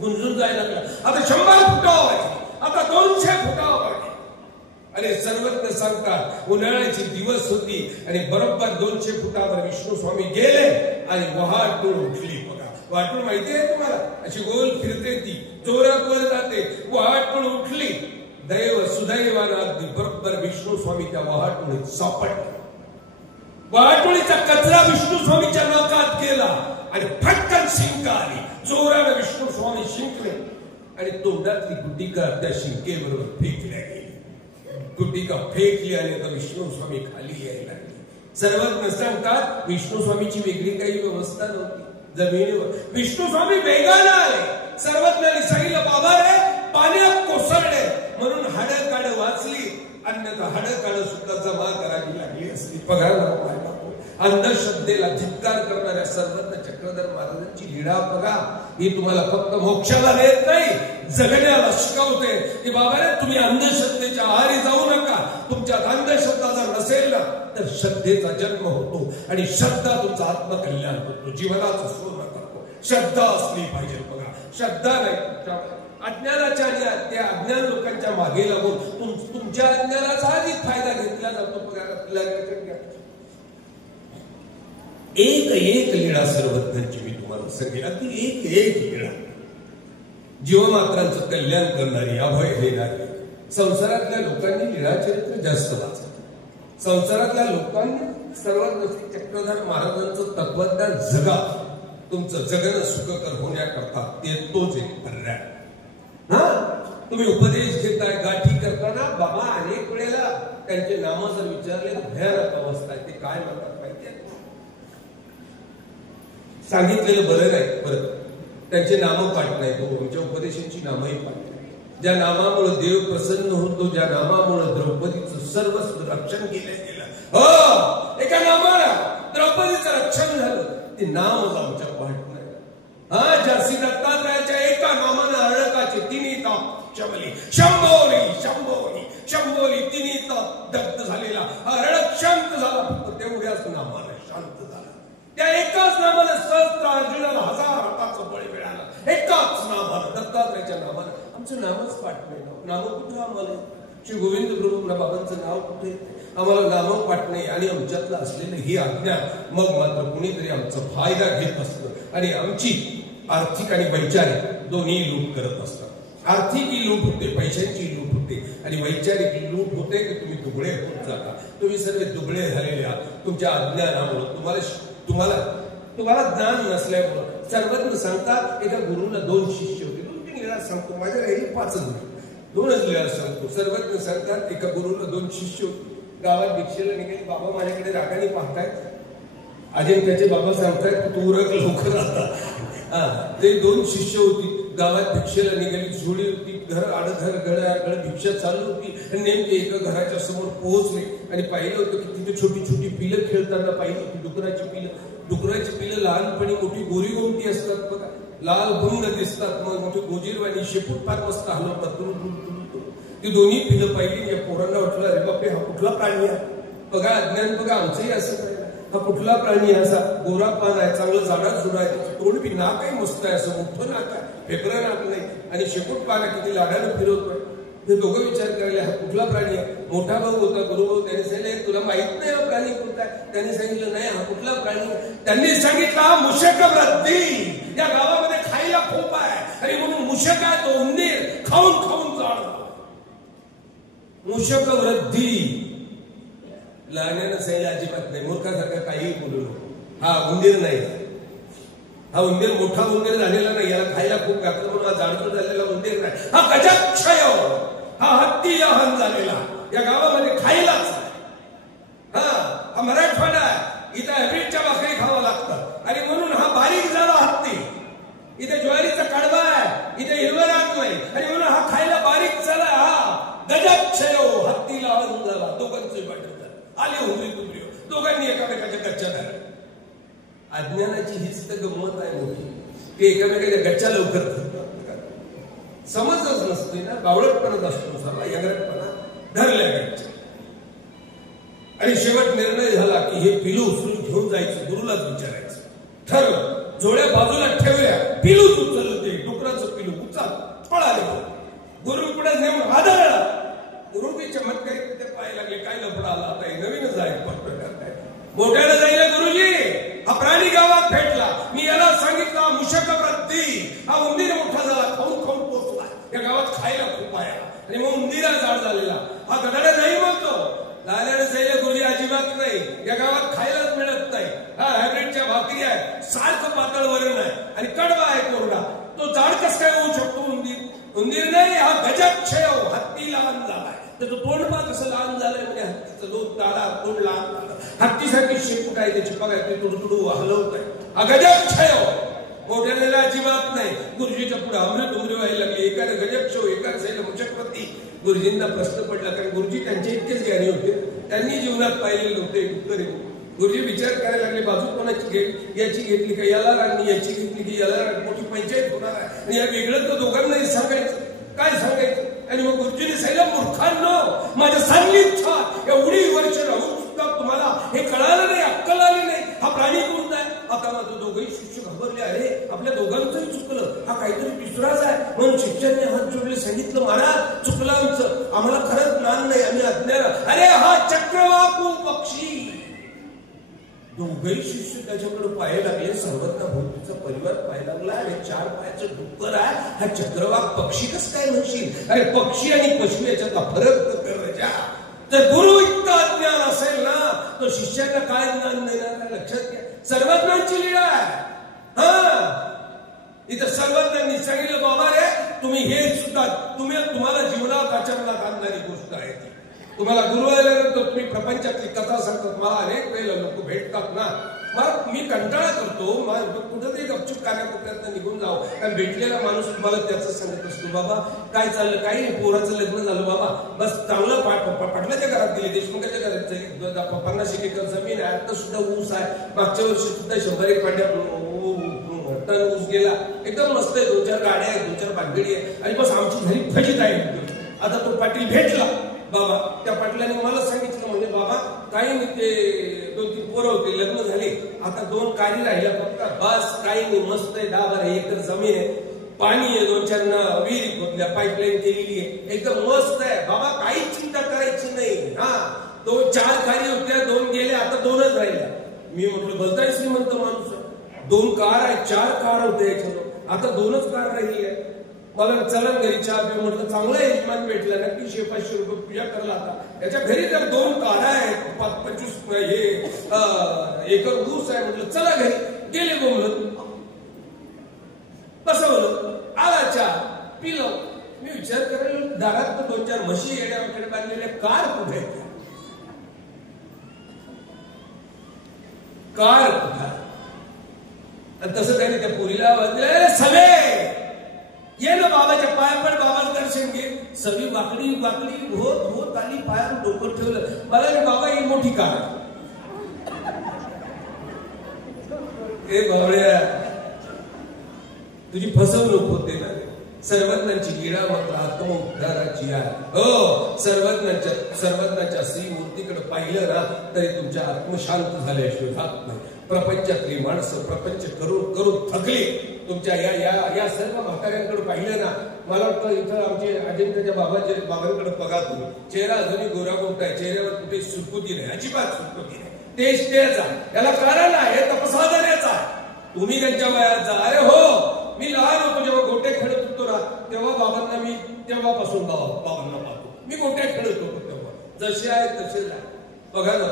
गुंजून जायला लागला. आता 100 फुटावर आहे, आता 200 फुटावर आहे. आणि सर्वज्ञ सांगतात उन्हाळ्याची दिवस होती आणि बरोबर 200 फुटावर विष्णू स्वामी गेले आणि वाहतून उठली. बघा वाहतून माहितीये तुम्हाला, अशी गोल फिरते, ती जोरात वर जाते. वाहतून उठली. सुदैवानं अगदी बरोबर विष्णू स्वामी त्या वाहतुळीत सापडले. वाहतुळीचा कचरा विष्णू स्वामीच्या नाकात गेला आणि फटकन शिंक आली. जोरानं विष्णू स्वामी शिंकले आणि तोंडातली गुटिका त्या शिंकेबरोबर फेकल्या गेली. गुटिका फेकली आणि आता विष्णू स्वामी खाली यायला लागले. सर्वज्ञ सांगतात विष्णू स्वामीची वेगळी काही व्यवस्था नव्हती जमिनीवर. विष्णू स्वामी वेगानं आले. सर्वज्ञांनी सांगितलं बाबा रे पाण्यात कोसळले म्हणून हाडं काढ वाचली, अन्यथा हाडं काढ सुद्धा जमा करावी लागली असती. पगार अंधश्रद्धेला धिक्कार करणाऱ्या सर्वज्ञ चक्रधर महाराजांची लीळा बघा. ही तुम्हाला फक्त मोक्षाला देत नाही, जगण्याला शिकवते की बाबा रे तुम्ही अंधश्रद्धेच्या आहारी जाऊ नका. तुमच्यात अंधश्रद्धा जर नसेल ना तर श्रद्धेचा जन्म होतो आणि श्रद्धा तुमचं आत्मकल्याण होतो, जीवनाचं सोनं करतो. श्रद्धा असली पाहिजे. बघा श्रद्धा नाही अज्ञानाच्या त्या अज्ञान लोकांच्या मागे लागून तुमच्या अज्ञानाचा अधिक फायदा घेतला जातो. एक लीळा सर्वज्ञांची मी तुम्हाला सांगेन, अगदी एक लीळा जीवमात्रांचं कल्याण करणारी, अभय देणारी. संसारातल्या लोकांनी लीळा चरित्र जास्त वाचलं. संसारातल्या लोकांनी सर्वज्ञ चक्रधर महाराजांचं तत्वज्ञान जगा. तुमचं जगणं सुखकर होण्याकरता ते तोच एक पर्याय. तुम्ही उपदेश घेताय, गाठी करताना बाबा अनेक वेळेला त्यांचे नाम जर विचारले तर भयानक अवस्था आहे. ते काय म्हणतात माहिती आहे? सांगितलेलं बरं नाही, परत त्यांचे नाम पाठ नाही. तो आमच्या उपदेशांची नामही पाठ नाही. ज्या नामामुळे देव प्रसन्न होतो, ज्या नामामुळे द्रौपदीचं सर्वस्व रक्षण केलं गेलं, हो एका नामाला द्रौपदीचं रक्षण झालं, ते नामच आमच्या पाठ नाही. जर्सी दत्तात्रयाच्या एका नामानं अरळकाचे तिन्ही ताप शमली. शंभोनी शंभोनी शंभो दत्तात्रयाच्या नावानं आमचं नामच पाठ नाही. नाम कुठं आम्हाला श्री गोविंद प्रभू बाबांचं नाव कुठे आम्हाला नाम पाठ नाही. आणि आमच्यातलं असलेलं ही आज्ञा मग मात्र कुणीतरी आमचा फायदा घेत असतं आणि आमची आर्थिक आणि वैचारिक दोन्ही लूट करत असतात. आर्थिक ही लूट होते, पैशांची लूट होते आणि वैचारिक लूट होते की तुम्ही दुबळे होत जाता. तुम्ही सर्व दुबळे झालेले आहात तुमच्या अज्ञानामुळे. तुम्हाला ज्ञान नसल्यामुळं. सर्वज्ञ सांगतात एका गुरुला 2 शिष्य होते. 2-3 लिळा सांगतो, माझ्या राहिली 5 नाही, 2च लिळा सांगतो. सर्वज्ञ सांगतात एका गुरुला 2 शिष्य होते. गावात भिक्षेला निघाले. बाबा माझ्याकडे रागाने पाहतायत. अजिंक्याचे बाबा सांगतायत तू उरक लवकर आता. ते 2 शिष्य होती. गावात भिक्षेला निघाली. झोळी होती, घर आडघर गळ भिक्षा चालू होती. आणि नेमके एका घराच्या समोर पोहोचले आणि पाहिलं होतं की तिथे छोटी छोटी पिलं खेळताना पाहिली होती. डुकराची पिलं लहानपणी मोठी गोरी गोमटी असतात बघा, लाल भंग दिसतात. मग मोठी गोजीरवाणी शेपूट फार मस्त हलवतात. ती दोन्ही पिलं पाहिली. या पोरांना वाटलं अरे बापरे हा कुठला प्राणी आहे. बघा अज्ञान बघा आमचंही असं काय, हा कुठला प्राणी असा गोरा पान आहे, चांगलं जाडा जुडा आहे, तोंड बी नाक आहे मस्त आहे, असं मोठं नाक आहे, फेकरं नाक नाही आणि शेपूट पान किती लाडानं फिरवतोय. हे दोघं विचार करायला हा कुठला प्राणी आहे. मोठा भाऊ होता गुरुभाऊ, त्याने सांगितलं तुला माहित नाही हा प्राणी कुठला आहे. त्याने सांगितलं नाही हा कुठला प्राणी आहे. त्यांनी सांगितलं हा मुशक वृद्धी. या गावामध्ये खायला खूप आहे आणि म्हणून मुशक आहे तो उंदीर खाऊन खाऊन जाणार. मुशक वृद्धी. लहान्यानं सांगितलं अजिबात नाही, मूर्खासारखं काहीही बोलू नको. हा उंदीर नाही, हा उंदीर मोठा उंदीर झालेला नाही, याला खायला खूप घातलं म्हणून हा जाडजूड झालेला उंदीर नाही. हा गजक्षय, हा हत्ती लहान झालेला या गावामध्ये खायलाच. हा मराठवाडा आहे, इथं हॅब्रिडच्या भाकरी खावं लागतं आणि म्हणून हा बारीक झाला हत्ती. इथे ज्वारीचा कडबा आहे, इथे हिरवं राहत नाही आणि म्हणून हा खायला बारीक झाला. हा गजक्षय, हत्ती लहान झाला. दोघांचं वाटत आले उंदरी तुंदरी, दोघांनी एकामेकाच्या गच्च्या धरल्या. अज्ञानाची हीच तर गंमत आहे मोठी, ते एकामेकाच्या गच्च्या लवकर धरतात. समजच नसतोय ना, बावळटपणाच असतो सगळा, यंगरटपणा. धरल्या गच्च्या आणि शेवट निर्णय झाला की हे पिलू उचलून घेऊन जायचं. गुरुलाच विचारायचं ठरलं. जोड्या बाजूला ठेवल्या, पिलूच उचललं. ते डुकराचं पिलू उचल पळाले. गुरु पुढे नेऊन आदळला. गुरु बी चमत्कारी तिथे पाहायला लागले. काय लफडा आला आता, हे नवीनच आहे प्रकार काय. मोठ्याला जायला गुरुजी हा प्राणी गावात भेटला, मी याला सांगितलं मुशक वृद्धी. हा उंदीर मोठा झाला, खाऊन खाऊन पोचला. या गावात खायला खूप आहे आणि मग उंदीरा जाड झालेला. हा गदाडा नाही म्हणतो. लाल्याने जायला गुरुजी अजिबात नाही, या गावात खायलाच मिळत नाही. हा हायब्रिडच्या भाकरी आहे, सारखं पातळ वरण आहे आणि कडवा आहे कोरडा. तो जाड कस काय होऊ शकतो उंदीर? उंदीर नाही, हा गजक्षय, हत्ती लहान झालाय. त्याचं तोंड पा कसं लहान झालंय, म्हणजे हत्तीचं दोन ताडा तोंड लहान झालं. हत्तीसारखी शेपूट आहे त्याची, बघा ते तुडतुडू हलवत आहे. हा गजक्षय. मोठ्याला अजिबात नाही. गुरुजीच्या पुढे अमृत उमरी व्हायला लागली. एकाने गजक्षय, एकाने जायला मुशकवृद्धी. गुरुजींना प्रश्न पडला, कारण गुरुजी त्यांचे इतकेच ज्ञानी होते, त्यांनी जीवनात पाहिलेले नव्हते. गुरुजी विचार करायला लागले, बाजू कोणाची याची घेतली का याला राणी, याची घेतली की याला राणी. मोठी पंचायत होणार आहे आणि या वेगळं तर दोघांनाही सांगायचं. काय सांगायचं? आणि मग गुरुजीने सांगितलं, मूर्खांनो, माझ्या सांगितलं एवढी वर्ष राहून सुद्धा तुम्हाला हे कळालं नाही, अक्कल आली नाही. हा प्राणी कोणता आहे? आता माझं दोघंही शिष्य घाबरले. अरे आपल्या दोघांचंही चुकलं, हा काहीतरी दुसराच आहे. म्हणून शिष्याने हात जोडले, सांगितलं महाराज चुकलं आमचं, आम्हाला खरंच ज्ञान नाही, आम्ही अज्ञान. अरे हा चक्रवाकू पक्षी. दोघही शिष्य त्याच्याकडे पाहायला लागले. सर्वज्ञ भोवतीचा परिवार पाहायला लागला. अरे 4 पायाचं डुक्कर आहे, हा चक्रवाक पक्षी कसं काय म्हणशील? अरे पक्षी आणि पशु याच्यातला फरक कर राजा. तर गुरु इतकं अज्ञान असेल ना, तो शिष्याला काय ज्ञान देणार? लक्षात घ्या, सर्वज्ञांची लीळा आहे. इथं सर्वज्ञांनी सांगितलं, बाबा रे तुम्ही हे सुद्धा तुम्हाला जीवनात आचरणात आणणारी गोष्ट आहे. तुम्हाला गुरु आल्यानंतर तुम्ही प्रपंचातली कथा सांगतात. मला अनेक वेळेला लोक भेटतात ना, मग मी कंटाळा करतो, कुठंतरी गपचूप कार्याकोपऱ्यात निघून जाऊ. कारण भेटलेला माणूस मला त्याचं सांगत असतो, बाबा काय चाललं? काही नाही, पोराचं लग्न झालं बाबा, बस चांगलं पाटलाच्या घरात गेले, देशमुखाच्या घरात गेली, 50 एकर जमीन आहे, आता सुद्धा ऊस आहे. मागच्या वर्षी सुद्धा 100 पांड्या टन ऊस गेला. एकदम मस्त आहे, 2-4 गाड्या आहेत, 2-4 भानगडी आहे आणि बस आमची घरी फजित आहे. आता तो पाटील भेटला बाबा. त्या पाटलाने मला सांगितलं, म्हणजे बाबा काही नाही, ते 2-3 पोरं होते, लग्न झाले, आता 2 कारी राहिल्या फक्त, बस काही नाही, मस्त आहे, 10-12 एकर जमीन आहे. पाणी आहे, 2-4 विहीर खोदल्या, पाईपलाईन केलेली आहे, एकदम मस्त आहे बाबा, काहीच चिंता करायची नाही. हा 4 खारी होत्या, 2 गेल्या, आता 2च राहिल्या. मी म्हटलं भलताय श्रीमंत माणूस, 2 कार आहेत, 4 कार होते याच्यावर, आता 2च कार राहिली आहे. मला चला घरी चहा पिऊ म्हटलं, चांगला यजमान भेटला, नक्की 100-500 रुपये पूजा करला. आता याच्या घरी जर 2 कार आहेत, 25 एकर ऊस आहे, म्हटलं चला घरी. गेले बोंबलत, बसवलं, आला चहा पिलो. मी विचार करायला, दारात 2-4 म्हशी येड्याकडे बांधलेल्या, कार कुठे आहेत? कार कुठे? आणि तसं त्यांनी त्या पुरीला म्हणले, सवे ये ना बाबाच्या पाया पड, बाबाचं दर्शन घे. सगळी वाकडी वाकडी होत होत आली, पायावर डोकं ठेवलं. मला रे बाबा ही मोठी कार. हे बावड्या, तुझी फसवणूक होते ना. सर्वज्ञांची गिरा मात्र आत्मोद्धाराची आहे. हो, सर्वज्ञाच्या श्रीमूर्तीकडे पाहिलं ना तरी तुमच्या आत्मशांत झाल्याशिवाय राहत नाही. प्रपंचातली माणसं प्रपंच करून करून थकली. तुमच्या या सर्व म्हाताऱ्यांकडे पाहिलं ना, मला वाटतं इथं आमचे अजिंक्यच्या बाबांकडे बघा तुम्ही, चेहरा अजूनही गोरागोमटा आहे, चेहऱ्यावर कुठे सुरकुती नाही, अजिबात सुरकुती नाही. तेच त्याचा, याला कारण आहे तपसाधनेचा. तुम्ही त्यांच्या वयाचा. अरे हो, मी लहान होतो जेव्हा गोटे खेळत होतो ना, तेव्हा बाबांना मी तेव्हापासून बाबांना पाहतो. मी गोटे खेळत होतो तेव्हा, जसे आहे तसेच आहे. बघा ना,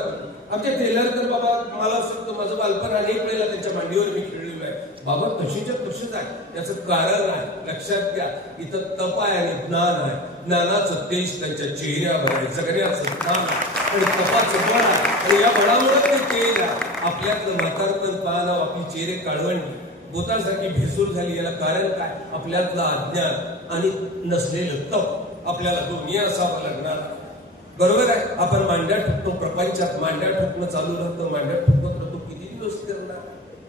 आमच्या टेलर तर बाबा, मला असं माझं बालपण अनेक वेळेला त्यांच्या मांडीवर मी खेळलेलो आहे. बाबा तशीच्या तशीच आहे. याचं कारण आहे, लक्षात घ्या, इथं तप आहे आणि ज्ञान आहे. ज्ञानाचं तेज त्यांच्या चेहऱ्यावर आहे, जगण्याचं ज्ञान आहे आणि तपाचं बळ आहे. आणि या बळामुळे ते तेज आहे. आपल्यातलं म्हातारपण पाहणं, आपली चेहरे काळवंडी भूतासारखी भेसूर झाली. याला कारण काय? आपल्यातलं अज्ञान आणि नसलेलं तप. आपल्याला दोन्ही असावं लागणार. बरोबर आहे. आपण मांड्या ठोकतो, प्रपंचात मांड्या ठोकणं चालू राहतं, मांड्या ठोकत राहतो. किती दिवस करणार?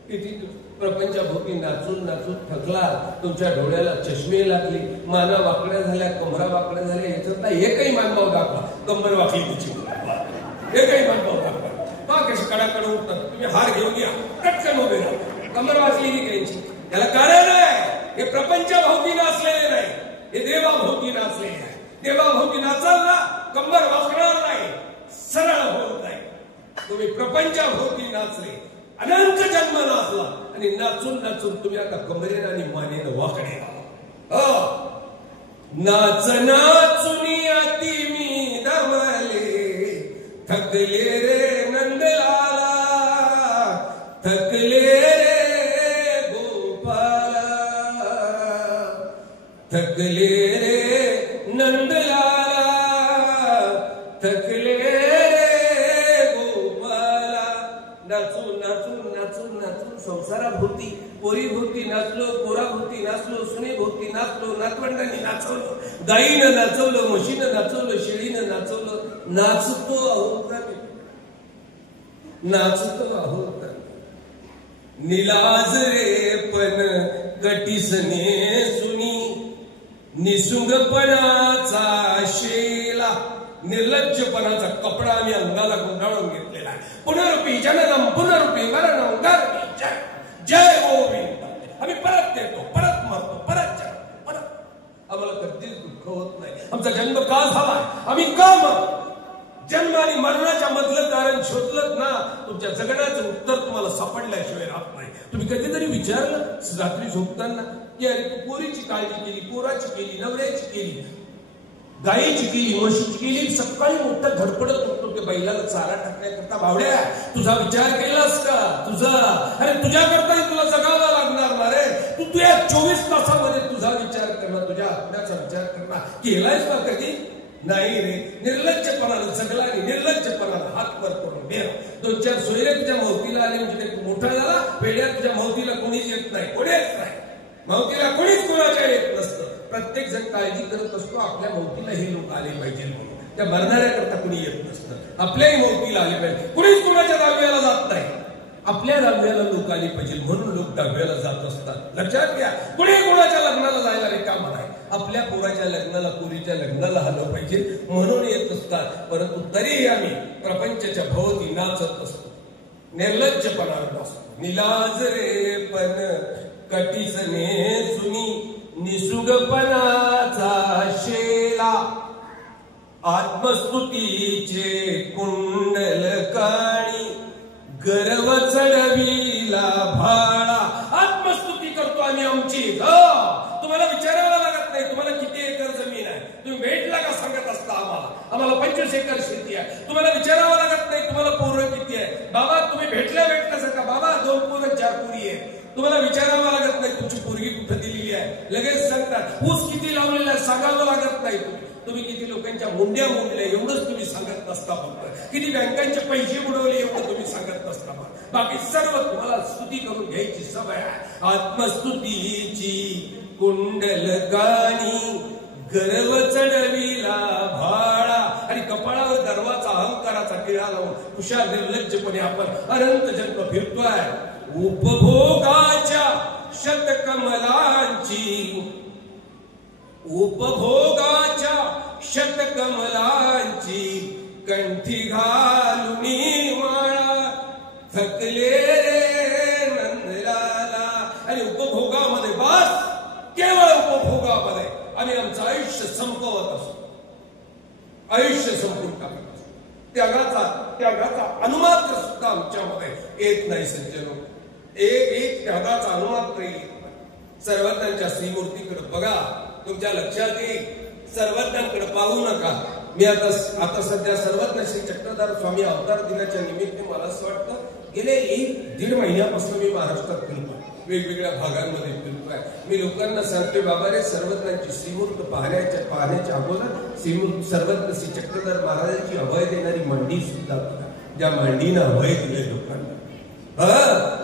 किती दिवस? प्रपंचाभोवती नाचून नाचून थकला, तुमच्या डोळ्याला चष्मे लागले, माना वाकड्या झाल्या, कमरा वाकड्या झाल्या. याच्यातला एकही मानभाव दाखवा, कंबर वाकली तुझी, एकही मानभाव दाखवा. का कशी कडाकडे उठतात? तुम्ही हार घेऊन या, कटकन उभे राहा, कंबर वाचली की त्यांची. त्याला कारण आहे, हे प्रपंचाभोवती नाचलेले नाही, हे देवाभोवती नाचलेले आहे. देवाभोवती नाचाल ना, कंबर वाकणार नाही, सरळ होत नाही. तुम्ही प्रपंचाभोवती नाचले, अनंत जन्म नाचला आणि नाचून नाचून तुम्ही आता कमरेनं आणि मानेनं वाकडे. नाच नाचुनी अति मी दमले, थकले रे नंदलाला, थकले रे गोपाला, थकले रे नंदलाला, थकले रे गोपाला. नाचून नाचून नाचून नाचून संसाराभोवती, पोरीभोवती नाचलो, पोराभोवती नाचलो, सुनेभोवती नाचलो, नातवंडांनी नाचवलं, गाईनं नाचवलं, म्हशीनं नाचवलं, शेळीनं नाचवलं. नाचतो आहोत, नाचतो आहोत. निलाज रे पण कटीसने सुनी, निसुंगपणाचा शेला, निर्लज्जपणाचा कपडा आम्ही अंगाला गुंडाळून घेतलेला आहे. पुनरुपी जननम पुनरुपी मरणम धर्मी जय जय गोविंद. आम्ही परत येतो, परत मरतो, परत जन्म, परत. आम्हाला कधीच दुःख होत नाही. आमचा जन्म का झाला, आम्ही का मरतो? जन्म आणि मरणाच्या मधलं कारण शोधलं ना, तुमच्या जगण्याचं उत्तर तुम्हाला सापडल्याशिवाय राहत नाही. तुम्ही कधीतरी विचारलं रात्री झोपताना की अरे तू पोरीची काळजी केली, पोराची केली, नवऱ्याची केली, गायीची केली, म्हशीची केली, सकाळी मोठा धडपडत होतो त्या बैलाला चारा टाकण्याकरता. भावड्या, तुझा विचार केलास का? तुझा, अरे तुझ्याकरता तुला जगावं लागणार ना रे. तू तुझ्या 24 तासामध्ये तुझा विचार करणं, तुझ्या आत्म्याचा विचार करणं केलायस का कधी? नाही रे. निर्लज्जपणानं जगला आणि निर्लज्जपणानं हात वर करून दे. 2-4 सोयरे तुझ्या मौतीला आले म्हणजे ते मोठा झाला. वेड्या तुझ्या मौतीला कोणीच येत नाही, कोणीच नाही. मौतीला कोणीच कोणाच्या येत नसतं. प्रत्येक जण काळजी करत असतो आपल्या मौतीला हे लोक आले पाहिजे म्हणून. त्या मरणाऱ्याकरता कोणी येत नसतं, आपल्याही मौतीला आले पाहिजे. कुणीच कोणाच्या दहाव्याला जात नाही, आपल्या दहाव्याला लोक आले पाहिजे म्हणून लोक दहाव्याला जात असतात. लक्षात घ्या, कुणी कोणाच्या लग्नाला जायला रिकामा नाही. आपल्या पोराच्या लग्नाला, पोरीच्या लग्नाला आलं पाहिजे म्हणून येत असतात. परंतु तरीही आम्ही प्रपंचाच्या भोवती नाचत असतो, निर्लज्जपणावर असतो. निलाज रे पण कटीसने सुनी, निसुगपणाचा शेला, आत्मस्तुतीचे कुंडल काणी, गर्व चढविला भाळा. आत्मस्तुती करतो आम्ही आमची. तुम्हाला विचारावं लागत नाही तुम्हाला किती एकर जमीन आहे, तुम्ही भेटला का सांगत असता आम्हाला 25 एकर शेती आहे. तुम्हाला विचारावं लागत नाही तुम्हाला पोरं किती आहे, बाबा तुम्ही भेटल्या का बाबा 2 पोरं 4 पोरी आहे. तुम्हाला विचारावं लागत नाही तुमची पोरगी कुठं दिलेली आहे, लगेच सांगतात. ऊस किती लावलेला आहे सांगावं लागत नाही. तुम्ही किती लोकांच्या मुंड्या मोडल्या एवढंच तुम्ही सांगत नसता. फक्त किती बँकांचे पैसे बुडवले एवढं तुम्ही सांगत नसता. बाकी सर्व तुम्हाला स्तुती करून घ्यायची सवय आहे. आत्मस्तुतीची कुंडल गाणी, गर्व चढविला भाळा, आणि कपाळावर गर्वाचा अहंकाराचा टिळा लावून कुशाल निर्लज्जपणे आपण अनंत जन्म फिरतोय. उपभोगाच्या शतकमलांची, उपभोगाच्या शतकमलांची कंठी घालून माळा, थकले रे नंदलाला. आणि उपभोगामध्ये बस, केवळ उपभोगामध्ये आम्ही आमचं आयुष्य संपवत असतो, आयुष्य संपून टाकत असतो. त्यागाचा अनुमात्र सुद्धा आमच्यामध्ये येत नाही. सज्जनो, एक त्यागाचा अनुमात्र येत नाही. सर्वज्ञांच्या श्रीमूर्तीकडे बघा, तुमच्या लक्षात येईल. सर्वज्ञांकडे पाहू नका. मी आता सध्या सर्वज्ञ श्री चक्रधर स्वामी अवतार दिनाच्या निमित्त मला असं वाटतं गेले 1-1.5 महिन्यापासून मी महाराष्ट्रात फिरतो, वेगवेगळ्या भागांमध्ये फिरतोय. मी लोकांना सांगतोय बाबा रे, सर्वज्ञांची श्रीमूर्त पाहण्याच्या अगोदर सर्वज्ञ श्री चक्रधर महाराजांची अभय देणारी मंडी सुद्धा बघा. ज्या मांडीनं अभय दिले लोकांना,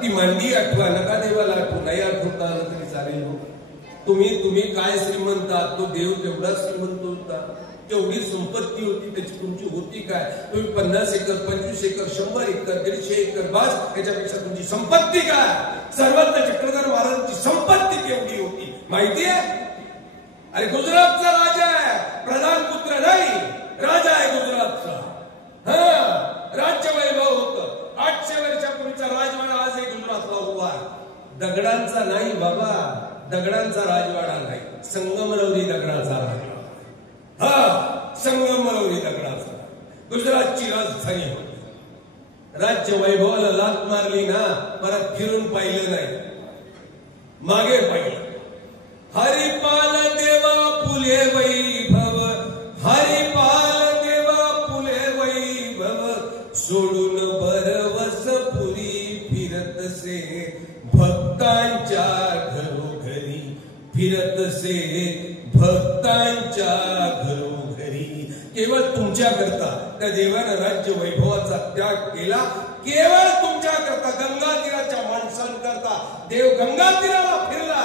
ती मांडी आठवा. नका देवाला आठवू, नाही आठवता आलं तरी चालेल. तुम्ही काय श्रीमंत आहात, तो देव तेवढा श्रीमंत होता, तेवढी संपत्ती होती, त्याची तुमची होती काय? तुम्ही 50 एकर 25 एकर 100 एकर 150 एकर बस, त्याच्यापेक्षा तुमची संपत्ती काय? सर्वज्ञ चक्रधर महाराजांची संपत्ती केवढी होती माहिती आहे? अरे गुजरातचा राजा आहे, प्रधान पुत्र नाही, राजा आहे गुजरातचा. राज्य वैभव होतं. 800 वर्षापूर्वीचा राजवाडा आज आहे गुजरातला उभा. दगडांचा नाही बाबा, दगडांचा राजवाडा नाही, संगमरवरी दगडाचा राजवाडा. संगमरवरी दगडाचा गुजरातची राजधानी होती. राज्य वैभवाला लात मारली ना, परत फिरून पाहिलं नाही, मागे पाहिलं. हरिपाल देवा फुले वैभव, हरिपाल देवा फुले वैभव, सोडून भरवस पुरी फिरतसे भक्तांच्या घरोघरी, फिरतसे भक्तांच्या घरोघरी. केवळ तुमच्या करता त्या देवानं राज्य वैभवाचा त्याग केला, केवळ तुमच्या करता, गंगा तीराच्या माणसांकरता देव गंगा तीराला फिरला.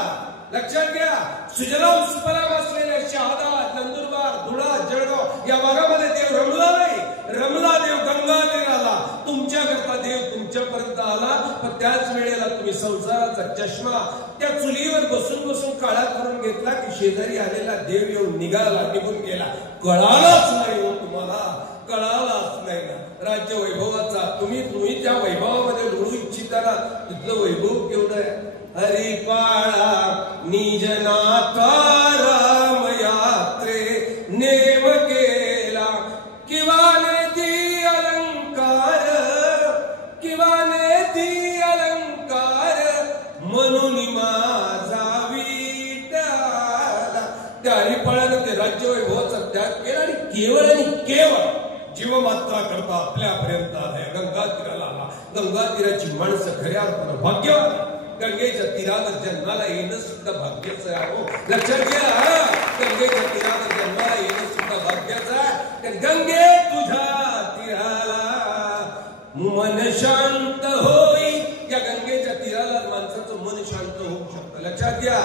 लक्षात घ्या, सुजलाम सुफलाम असलेल्या शहादा, नंदुरबार, धुळा, जळगाव या भागामध्ये देव रमला नाही, रमला देव गंगा तीराला. तुमच्या करता देव तुमच्यापर्यंत आला. पण त्याच वेळेला तुम्ही संसाराचा चष्मा त्या चुलीवर बसून बसून काळा करून घेतला की शेजारी आलेला देव येऊन निघाला, निघून गेला. कळालाच नाही हो तुम्हाला, कळालाच नाही ना राज्य वैभवाचा. तुम्ही त्या वैभवामध्ये लुळू इच्छिता ना, तिथलं वैभव केवढं आहे. हरिपाळा निजनाथा राम यात्रे नेम केला, किंवा नेती अलंकार, किंवा नेती अलंकार, म्हणून माझा विटाला. त्या हरिपाळानं ते राज्य वैभवाचा त्याग केला आणि केवळ जीवमात्रा करता आपल्यापर्यंत आलाय, गंगा तीराला आला. गंगा तीराची माणसं खऱ्या अर्थानं भाग्यवान. गंगेच्या तीरावर जन्माला येणं सुद्धा भाग्याचं आहे. लक्षात घ्या, गंगेच्या तीरावर जन्माला येणं सुद्धा भाग्याचं आहे. गंगे तुझ्या तीराला मन शांत होई. या गंगेच्या तीराला माणसाचं मन शांत होऊ शकतं. लक्षात घ्या,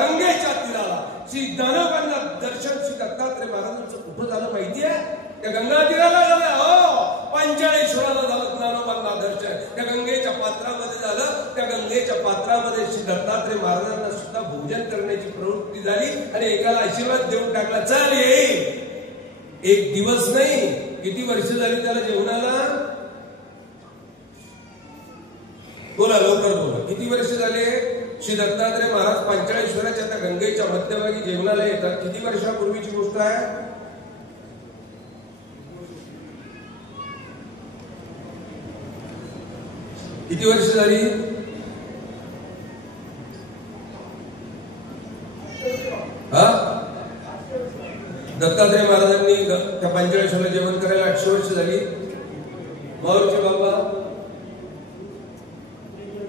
गंगेच्या तीराला श्री ज्ञानोबांना दर्शन श्री दत्तात्रय महाराजांचं कुठं झालं माहिती आहे? त्या गंगा तीराला झालं. पंचाळेश्वराला झालं ज्ञानोबांना दर्शन, त्या गंगेच्या पात्रामध्ये झालं. त्या गंगेच्या पात्रामध्ये श्री दत्तात्रय महाराजांना सुद्धा भोजन करण्याची प्रवृत्ती झाली आणि एकाला आशीर्वाद देऊन टाकला, चल येईल. 1 दिवस नाही, किती वर्ष झाली त्याला जेवणाला? बोला लवकर बोला, किती वर्ष झाले? श्री दत्तात्रय महाराज पांचाळेश्वराच्या त्या गंगेच्या मध्यभागी जेवणाला येतात. किती वर्षापूर्वीची गोष्ट आहे? किती वर्ष झाली? दत्तात्रय महाराजांनी त्या पांचाळेश्वरला जेवण करायला 800 वर्ष झाली. माऊरचे बाबा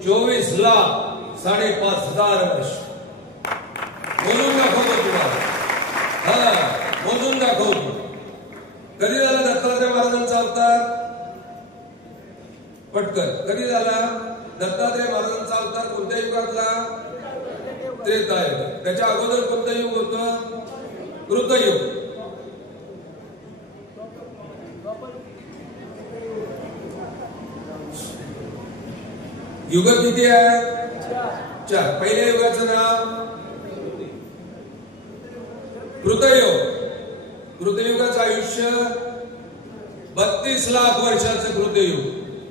24,05,000 वर्ष. मोजून दाखवतो तुम्हाला. मोजून दाखवतो. कधी झाला दत्तात्रय महाराजांचा अवतार? पटकन कधी झाला? दत्तात्रय महाराजांचा अवतार कोणत्या युगातला? त्रेतायुग. त्याच्या अगोदर कोणतं युग होतं? कृतयुग. युग किती आहे? 4. पहिल्या युगाचं नाव कृतयुग. कृतयुगाचं आयुष्य 32 लाख वर्षाचं कृतयुग.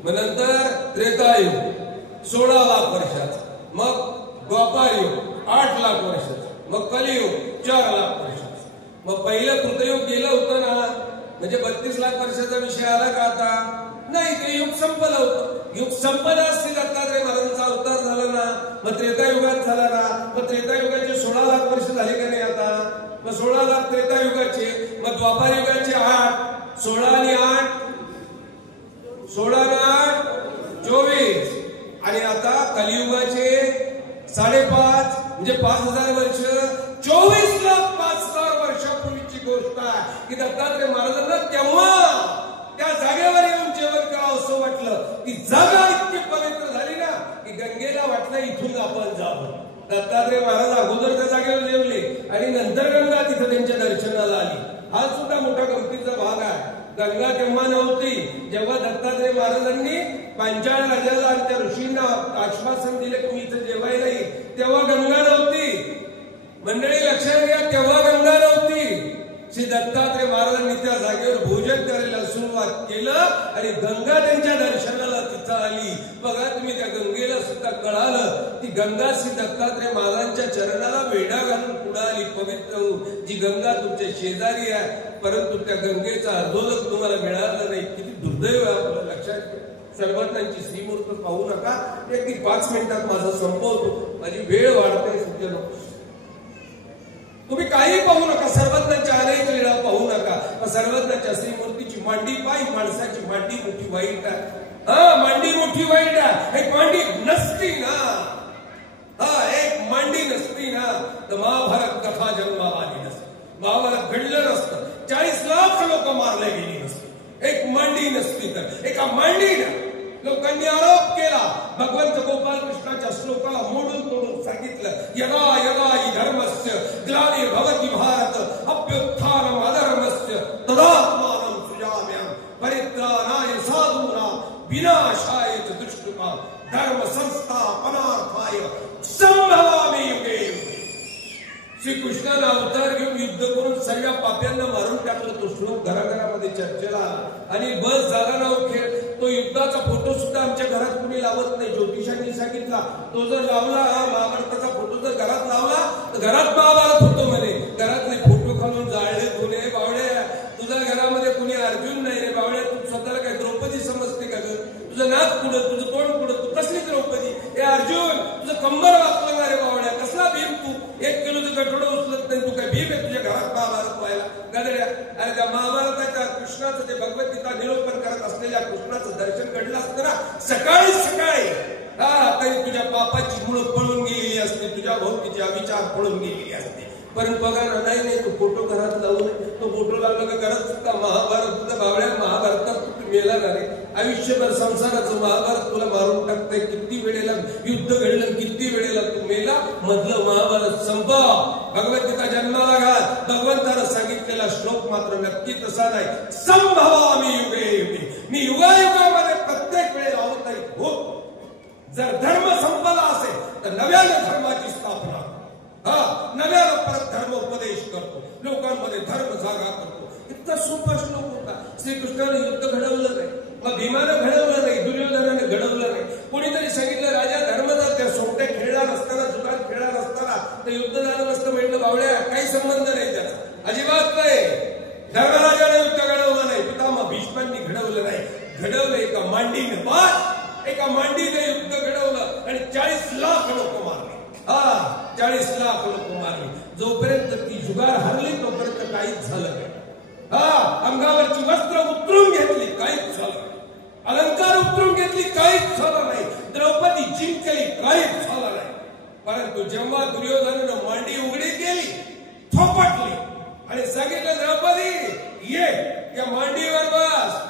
मग नंतर त्रेतायुग 16 लाख वर्षाचं. मग द्वापारयुग 8 लाख वर्षाचं. मग कलियुग 4 लाख वर्षाचं. मग पहिलं कृतयुग गेलं होतं ना, म्हणजे 32 लाख वर्षाचा विषय आला का आता? नाही, ते युग संपलं होतं. युग संपलं असते दत्तात्रय महाराजांचा अवतार झाला ना, मग त्रेतायुगात झाला ना. मग त्रेतायुगाचे 16 लाख वर्ष झाले का नाही आता? मग 16 लाख त्रेतायुगाचे, मग द्वापारयुगाचे 8. 16 आणि 8 24. आणि आता कलियुगाचे 5.5 म्हणजे 5,000 वर्ष. 24,05,000 वर्षापूर्वीची गोष्ट आहे की दत्तात्रय महाराजांना तेव्हा त्या जागेवर येऊन जेवण करावं असं वाटलं. ती जागा इतकी पवित्र झाली ना की गंगेला वाटलं इथून आपण जावं. दत्तात्रय महाराज अगोदर त्या जागेवर जेवले आणि नंतर गंगा तिथं त्यांच्या दर्शनाला आली. हा सुद्धा मोठा गमतीचा भाग आहे. गंगा तेव्हा नव्हती जेव्हा दत्तात्रय महाराजांनी पांचाळ राजाला आणि त्या ऋषींना आश्वासन दिले तुम्ही इथं जेवायला येईल, तेव्हा गंगा नव्हती. मंडळी लक्षात घ्या, तेव्हा गंगा नव्हती. श्री दत्तात्रय महाराजांनी त्या जागेवर भोजन करायला सुरुवात केलं आणि गंगा त्यांच्या दर्शनाला तिथं आली. बघा तुम्ही, त्या गंगेला सुद्धा कळालं ती गंगा श्री दत्तात्रय महाराजांच्या चरणाला वेढा घालून पुढे आली पवित्र होऊन. जी गंगा तुमच्या शेजारी आहे, परंतु त्या गंगेचा अर्धोदक तुम्हाला मिळालं नाही. किती दुर्दैव आहे आपलं. लक्षात घ्या. सर्वांची श्रीमूर्त पाहू नका. अगदी 5 मिनिटात माझं संपवतो, माझी वेळ वाढते. सज्जनो, तुम्ही काही पाहू नका, सर्वज्ञांच्या अनेक लीळा पाहू नका. सर्वज्ञांच्या श्रीमूर्तीची मांडी पायी माणसाची मांडी मोठी वाईट आहे. मांडी मोठी वाईट आहे. एक मांडी नसती ना, एक मांडी नसती ना तर महाभारत कथा जन्माला आली नसती. महाभारत घडलं नसतं. 40 लाख लोक मारले गेली नसते. एक मांडी नसती तर. एका मांडीनं लोकांनी आरोप केला. भगवंत गोपाल कृष्णाच्या श्लोकाला मोडून तोडून सांगितलं, यदा यदा हि धर्मस्य ग्लानी भवति भारत अभ्युत्थानम अधर्मस्य तदात्मानं सृजाम्यहं परित्राणाय साधूनां विनाशाय च दुष्कृतां धर्म संस्थापनार्थाय संभवामि युगे युगे. श्रीकृष्णाने अवतार घेऊन युद्ध करून सर्व पाप्यांना मारून टाकलं. तो श्लोक घराघरामध्ये चर्चेला आला आणि बस झाला ना खेळ. तो युद्धाचा फोटो सुद्धा आमच्या घरात कुणी लावत नाही. ज्योतिषांनी सांगितला तो जर लावला, महाभारताचा फोटो जर घरात लावला तर घरात महाभारत होतो म्हणे. घरातले फोटो खालून जाळले धुले. बावड्या, तुझ्या घरामध्ये कुणी अर्जुन नाही रे बावड्या. तू स्वतःला काय द्रौपदी समजते का ग? तुझं नाक पुढं, तुझं तोंड पुढं, तू कसली द्रौपदी? हे अर्जुन, तुझं कंबर वाचलं ना रे बावड्या. कसला भीम तू? 1 किलोचं गठोडं उचलत नाही. तू काय भीम आहे तुझ्या घरात महाभारत व्हायला? गदड्या, अरे त्या महाभारताच्या कृष्णाचं ते भगवद्गीता निरूपण करत असलेल्या कृष्णाचं दर्शन घडलं असतं ना सकाळी सकाळी, तरी तुझ्या पापाची मुळं पळून गेलेली असते, तुझ्या भोवतीचे अविचार पळून गेलेली असते. पण बघा ना, नाही तो फोटो घरात लावू नये. तो फोटो लावला का घरात सुद्धा महाभारत तुझं बावड्या. महाभारतात तू मेला ना रे. आयुष्यभर संसाराचं महाभारत तुला मारून टाकतंय. किती वेळेला युद्ध घडलं, किती वेळेला तू मेला. मधलं महाभारत संपव. भगवद्गीता जन्माला घाल. भगवंतानं सांगितलेला श्लोक मात्र नक्की तसा नाही. संभवामि युगे युगे. मी युगायुगामध्ये प्रत्येक वेळेला होत नाही होत. जर धर्म संपला असेल तर नव्यानं धर्माची स्थापना, नव्यानं परत धर्मोपदेश करतो, लोकांमध्ये धर्म जागा करतो. इतका सोपा श्लोक होता. श्रीकृष्णाने युद्ध घडवलं नाही, मग भीमानं घडवलं नाही, दुर्योधनाने घडवलं नाही. कोणीतरी सांगितलं राजा धर्मदास त्या सोबत्या खेळला नसताना एका मांडीने युद्ध घडवलं आणि 40 लाख लोक मारले. 40 लाख लोक मारले. जोपर्यंत ती जुगार हरली तोपर्यंत काहीच झालं नाही. अंगावरची वस्त्र उतरून घेतली, काहीच झालं नाही. अलंकार उतरून घेतली, काहीच झालं नाही. द्रौपदी जिंकली, काहीच झालं नाही. परंतु जेव्हा दुर्योधनानं मांडी उघडी केली, थोपटली आणि सांगितलं, द्रौपदी ये या मांडीवर बस.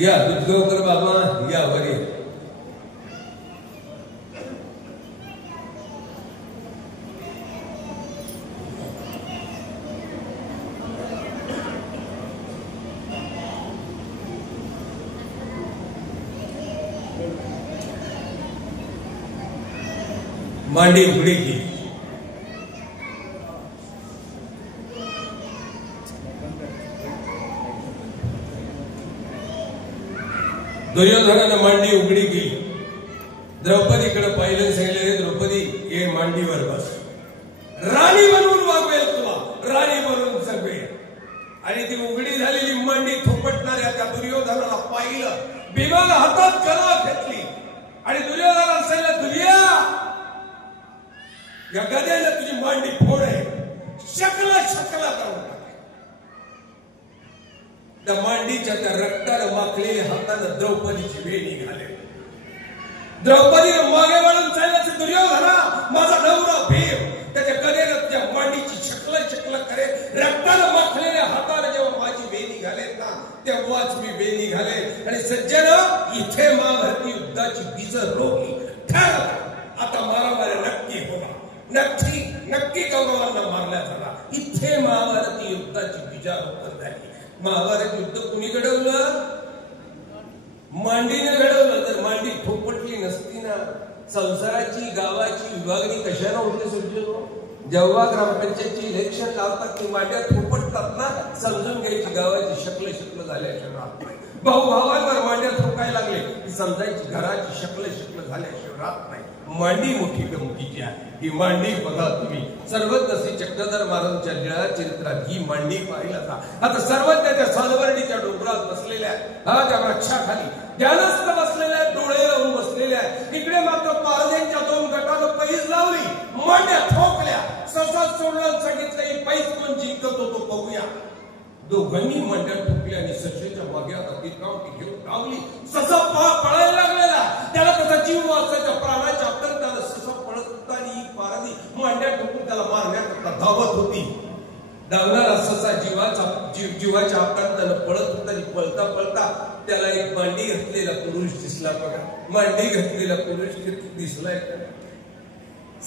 या दुधगावकर बाबा या वर ये. मांडी उघडी की दुर्योधनानं मांडी उघडी केली. द्रौपदीकडे पाहिलं, सांगितलं, द्रौपदी ये मांडीवर बस. राणी बनवून वागवेल तुला, राणी बनवून जगवेल. आणि ती उघडी झालेली मांडी थोपटणाऱ्या त्या दुर्योधनाला पाहिलं. भीमानं हातात कला घेतली आणि दुर्योधनाला सांगितलं, दुर्या या गद्याला तुझी मांडी फोड आहे, शकला शकला करून टाक. त्या मांडीच्या त्या रक्तानं माखलेल्या हातानं द्रौपदीची वेणी घाले. द्रौपदीने मागे वळून सांगितलं, दुर्योधना माझा नवरा भीम त्याच्या गद्यानं तुझ्या मांडीची शकला करे. रक्तानं माखलेल्या हातानं जेव्हा माझी वेणी घालेल ना तेव्हाच मी वेणी घालेल. आणि सज्जन, इथे महाभारती युद्धाची बीज रोखली. ठरलं आता मारामारी नक्की होणार, नक्की कौरवांना मारल्या झाला. इथे महाभारती युद्धाची बीजारोपण झाली. महाभारत युद्ध कुणी घडवलं? मांडीने घडवलं. तर मांडी थोपटली नसती ना, संसाराची गावाची विभागणी कशाला होते सज्जनो? जेव्हा ग्रामपंचायतची इलेक्शन लावतात ती मांड्या थोपटतात ना, समजून घ्यायची गावाची शकल झाल्याशिवाय. भाऊ भावांवर मांड्या थोकायला लागले की समजायची घराची शकल झाल्याशिवाय राहत नाही. मांडी मोठी गमतीची आहे. ही मांडी बघा तुम्ही, सर्वज्ञ चक्रधर महाराजांच्या लीळा चरित्रात ही मांडी पाहिला जा. आता सर्वज्ञ त्या सालवर्णीच्या डोंगरात बसलेल्या त्या वृक्षाखाली ध्यानस्थ बसलेल्या, डोळे लावून बसलेल्या. इकडे मात्र महाराजांच्या 2 गटानं पैज लावली, मांड्या ठोकल्या. ससा सोडलं, सांगितलं ही पैज कोण जिंकत होतो बघूया. दोघांनी मांड्या ठोकल्या आणि ससेच्या मागे आता ती घेऊन धावली. ससा पळायला लागलेला, त्याला त्याचा जीव वाचायचा, प्राणाच्या आतंकानं ससा पळत होता आणि ही पारधी मांड्या ठोकून त्याला मारण्याकरता धावत होती. धावणारा ससा जीवाच्या आतंकानं पळत होता आणि पळता त्याला एक मांडी घातलेला पुरुष दिसला. बघा, मांडी घातलेला पुरुष दिसलाय.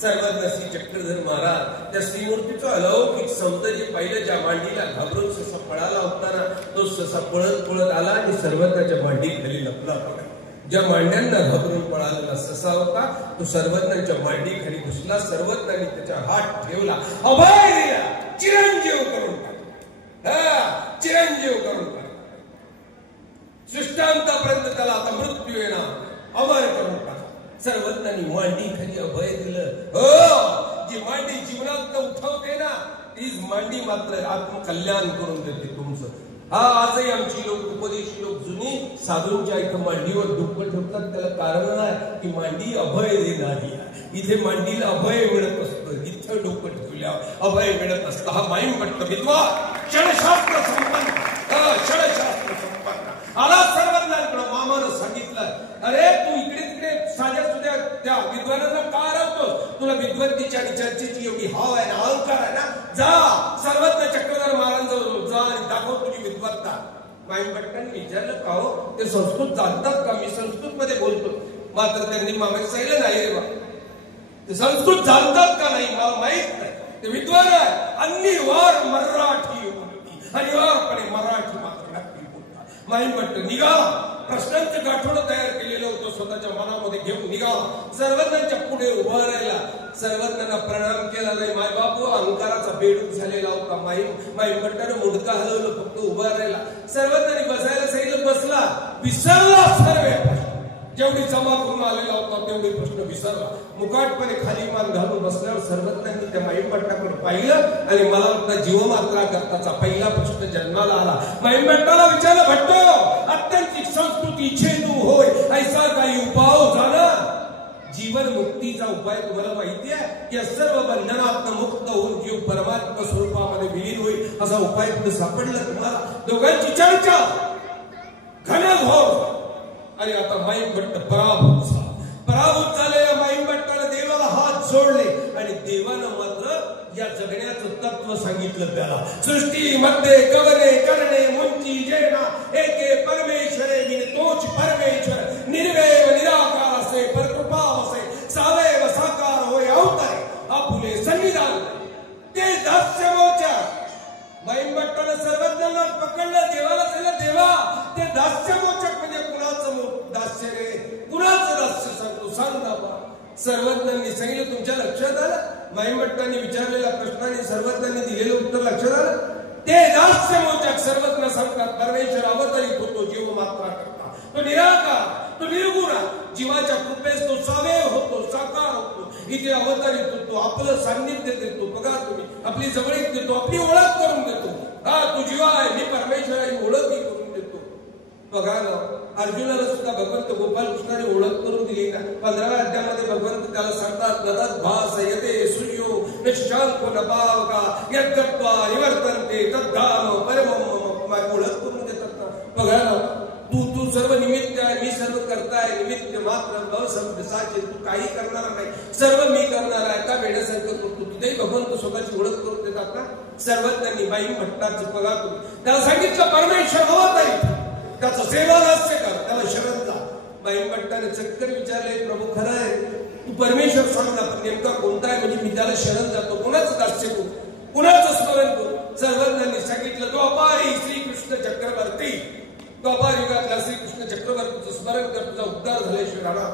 सर्वज्ञ श्री चक्रधर महाराज त्या श्रीमूर्तीचं अलौकिक सौंदर्य पाहिलं. ज्या मांडीला घाबरून ससा पळाला होता ना, तो ससा पळत आला आणि सर्वज्ञाच्या मांडी खाली लपला. बघा, ज्या मांड्यांना घाबरून पळालेला ससा होता तो सर्वज्ञाच्या मांडी खाली घुसला. सर्वज्ञाने त्याचा हात ठेवला, अभय दिला, चिरंजीव करून टाकला. चिरंजीव करून टाकला. सृष्टांतापर्यंत त्याला आता मृत्यू येणार, अमर करून टाकला. सर्वज्ञांनी मांडी खाली अभय दिलं. हो, जी मांडी जीवनात उठवते ना तीच मांडी मात्र आत्मकल्याण करून देते तुमचं. आजही आमची लोक, उपदेशी लोक जुनी साधूंच्या इथं मांडीवर डोकं ठेवतात. त्याला कारण आहे की मांडी अभय देणारी आहे. इथे मांडीला अभय मिळत असतं, इथं डोकं ठेवल्यावर अभय मिळत असतं. हा माईम पटतं विद्वान, क्षणशास्त्र संपन्न, क्षणशास्त्र संपन्न आला सर्वज्ञांकडे. मामानं सांगितलं, अरे तू इकडे तिकडे साध्या सुद्या त्या विद्वानांना का राहतोस? तुला विद्वत्तेची आणि चर्चेची एवढी हाव आहे ना, अहंकार आहे ना, जा सर्वज्ञ चक्रधर महाराजांजवळ जा आणि दाखव तुझी विद्वत्ता. माईम भट्टांनी विचारलं, का हो ते संस्कृत जाणतात का? मी संस्कृत मध्ये बोलतो. मात्र त्यांनी मागे सांगितलं, नाही रे बा, ते संस्कृत जाणतात का नाही मला माहित नाही. ते विद्वान आहे, अनिवार्य मराठी अनिवार्यपणे मराठी मात्र नक्की बोलतात. माईम भट्ट निघाला, प्रश्नांचं गाठोडं तयार केलेलं होतं स्वतःच्या मनामध्ये घेऊन निघाला. सर्वज्ञांच्या पुढे उभा राहिला. सर्वज्ञांना प्रणाम केला नाही. माय बापू अहंकाराचा बेडूक झालेला होता. माईम भट्टानं मुंडका हलवलं, फक्त उभा राहिला. सर्वज्ञांनी बसायला सांगितलं, बसला. विसरला सर्व जेवढी जमा करून आलेला होता तेवढे प्रश्न विसरला. मुकाटपणे खाली मान घालून बसल्यावर सर्वज्ञांनी त्या माईमभट्टाकडे पाहिलं आणि मला वाटतं जीवमात्रा करताचा पहिला प्रश्न जन्माला आला. माईमभट्टाला विचारलं, भट्टो अत्यंतिक संस्कृती छेदू होय ऐसा काही उपाय झाला? जीवन मुक्तीचा उपाय तुम्हाला माहिती आहे की सर्व बंधनातून मुक्त होऊन जीव परमात्मा स्वरूपामध्ये विलीन होईल असा उपाय कुठे सापडला तुम्हाला? दोघांची चर्चा घनघोर. आणि आता माईमभट्ट पराभूत झालेल्या माईमभट्टाने देवाला हात जोडले आणि देवानं मात्र या जगण्याचं तत्व सांगितलं त्याला. सृष्टीमध्ये गगने करणे मुंची जेना एके परमेश्वरे विन तोच परमेश्वर निर्वैव निराकार असे परकृपा असे सावैव साकार होय अवतारे आपुले सन्निधान ते दास्यमोच्या. माईमभट्टाने सर्वज्ञांना पकडलं, देवाला सांगितलं, देवा ते दास्यमोचक म्हणजे कुणाचं दास्य रे, कुणाचं दास्य सांगतो सांग बाबा. सर्वज्ञांनी सांगितलं, तुमच्या लक्षात आलं? माईमभट्टांनी विचारलेल्या प्रश्नाने सर्वज्ञांनी दिलेलं उत्तर लक्षात आलं? ते दास्यमोचक सर्वज्ञ सांगतात परमेश्वर अवतरित होतो जीव मात्रा करता, तो निराकार, तो निर्गुण, जीवाच्या कृपेस तो सावयव होतो, साकार होतो, इथे अवतरित होतो, आपलं सान्निध्य देतो. बघा तुम्ही, आपली जवळीक देतो, आपली ओळख करून देतो. हा तू जीवा आहे, मी परमेश्वर आहे, ओळखही करून देतो. बघा ना, अर्जुनाला सुद्धा भगवंत गोपाल कृष्णाने ओळख करून दिली ना. 15व्या अध्यायामध्ये भगवंत त्याला सांगतात, नदत भास यते सूर्यो निशांको नपावका यद्गत्वा निवर्तन्ते तद्धाम परमम. ओळख करून देतात ना. बघा ना, तू सर्व निमित्त आहे, मी सर्व करताय, निमित्त मात्र साचे, तू काही करणार नाही, सर्व मी करणार आहे. का वेड्यासारखं करतो? तिथेही भगवंत स्वतःची ओळख करून देतात ना. सर्वज्ञांनी माईमभट्टाचं बघा तुम्ही, त्याला सांगितलं परमेश्वर अवतरित, त्याचं सेवादास्य कर, त्याला शरण जा. माईमभट्टाने चक्कर विचारले, प्रभू खरं आहे, तू परमेश्वर सांग ना, पण नेमका कोणता आहे म्हणजे मी त्याला शरण जातो. कोणाचं दास्य करू, कुणाचं स्मरण करू? सर्वज्ञांनी सांगितलं, तो अपारी श्रीकृष्ण चक्रवर्ती, द्वापार युगातला श्रीकृष्ण चक्रवर्तीचं स्मरण कर, तुझा उद्धार झाल्याशिवाय राहणार.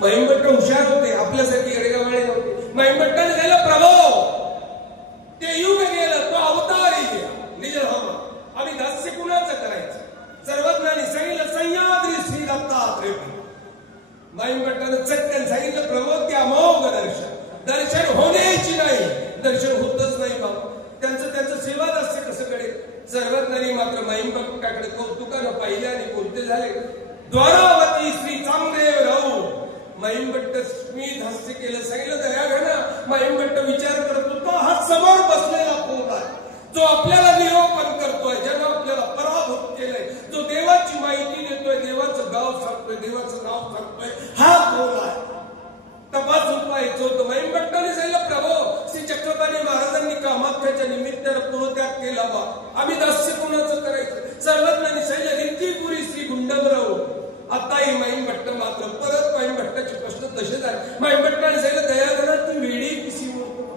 माईमभट्ट हुशार होते, आपल्यासारखी गडेगावाळे नव्हते. माईमभट्टाने झालं, प्रभो ते युग गेलं, तो अवतारही गेला, निजधाम, आम्ही दास्य कुणाचं करायचं? सर्वज्ञांनी सांगितलं, सह्याद्री श्री दत्तात्रेय. माईमभट्टाने चटकन सांगितलं, प्रभो ते अमोघ दर्शन, दर्शन होण्याची नाही, दर्शन होतच नाही बाबा. त्यांचं सेवादास्य कसं कळेल? सर्वज्ञांनी मात्र माईमभट्टाकडे कौतुकानं पाहिले आणि कोणते झाले? द्वारावती श्री चांगदेव राहू. माईमभट्ट स्मित हास्य केलं, सांगितलं, दया घडा. माईमभट्ट विचार करत होता, हा समोर बसलेला कोण आहे जो आपल्याला निरोपण करतोय, ज्यानं आपल्याला पराभूत केलंय, जो देवाची माहिती देतोय, देवाचं गाव सांगतोय, देवाचं नाव सांगतोय, हा कोण आहे? तपासून पाहायचं होतं. माईमभट्टाने सांगितलं, प्रभो श्री चक्रपाणी महाराजांनी कामाख्याच्या निमित्तानं पुरोत्याग केला बा, आम्ही दास्य कोणाचं करायचं? सर्वज्ञांनी सांगितलं, रिंकीपुरी श्री गुंडमराव. आताही माईमभट्ट मात्र परत माईमभट्टाचे प्रश्न तसे झाले. माईमभट्टाने सांगितलं, दयागणा तू वेडी किसी म्हणतो,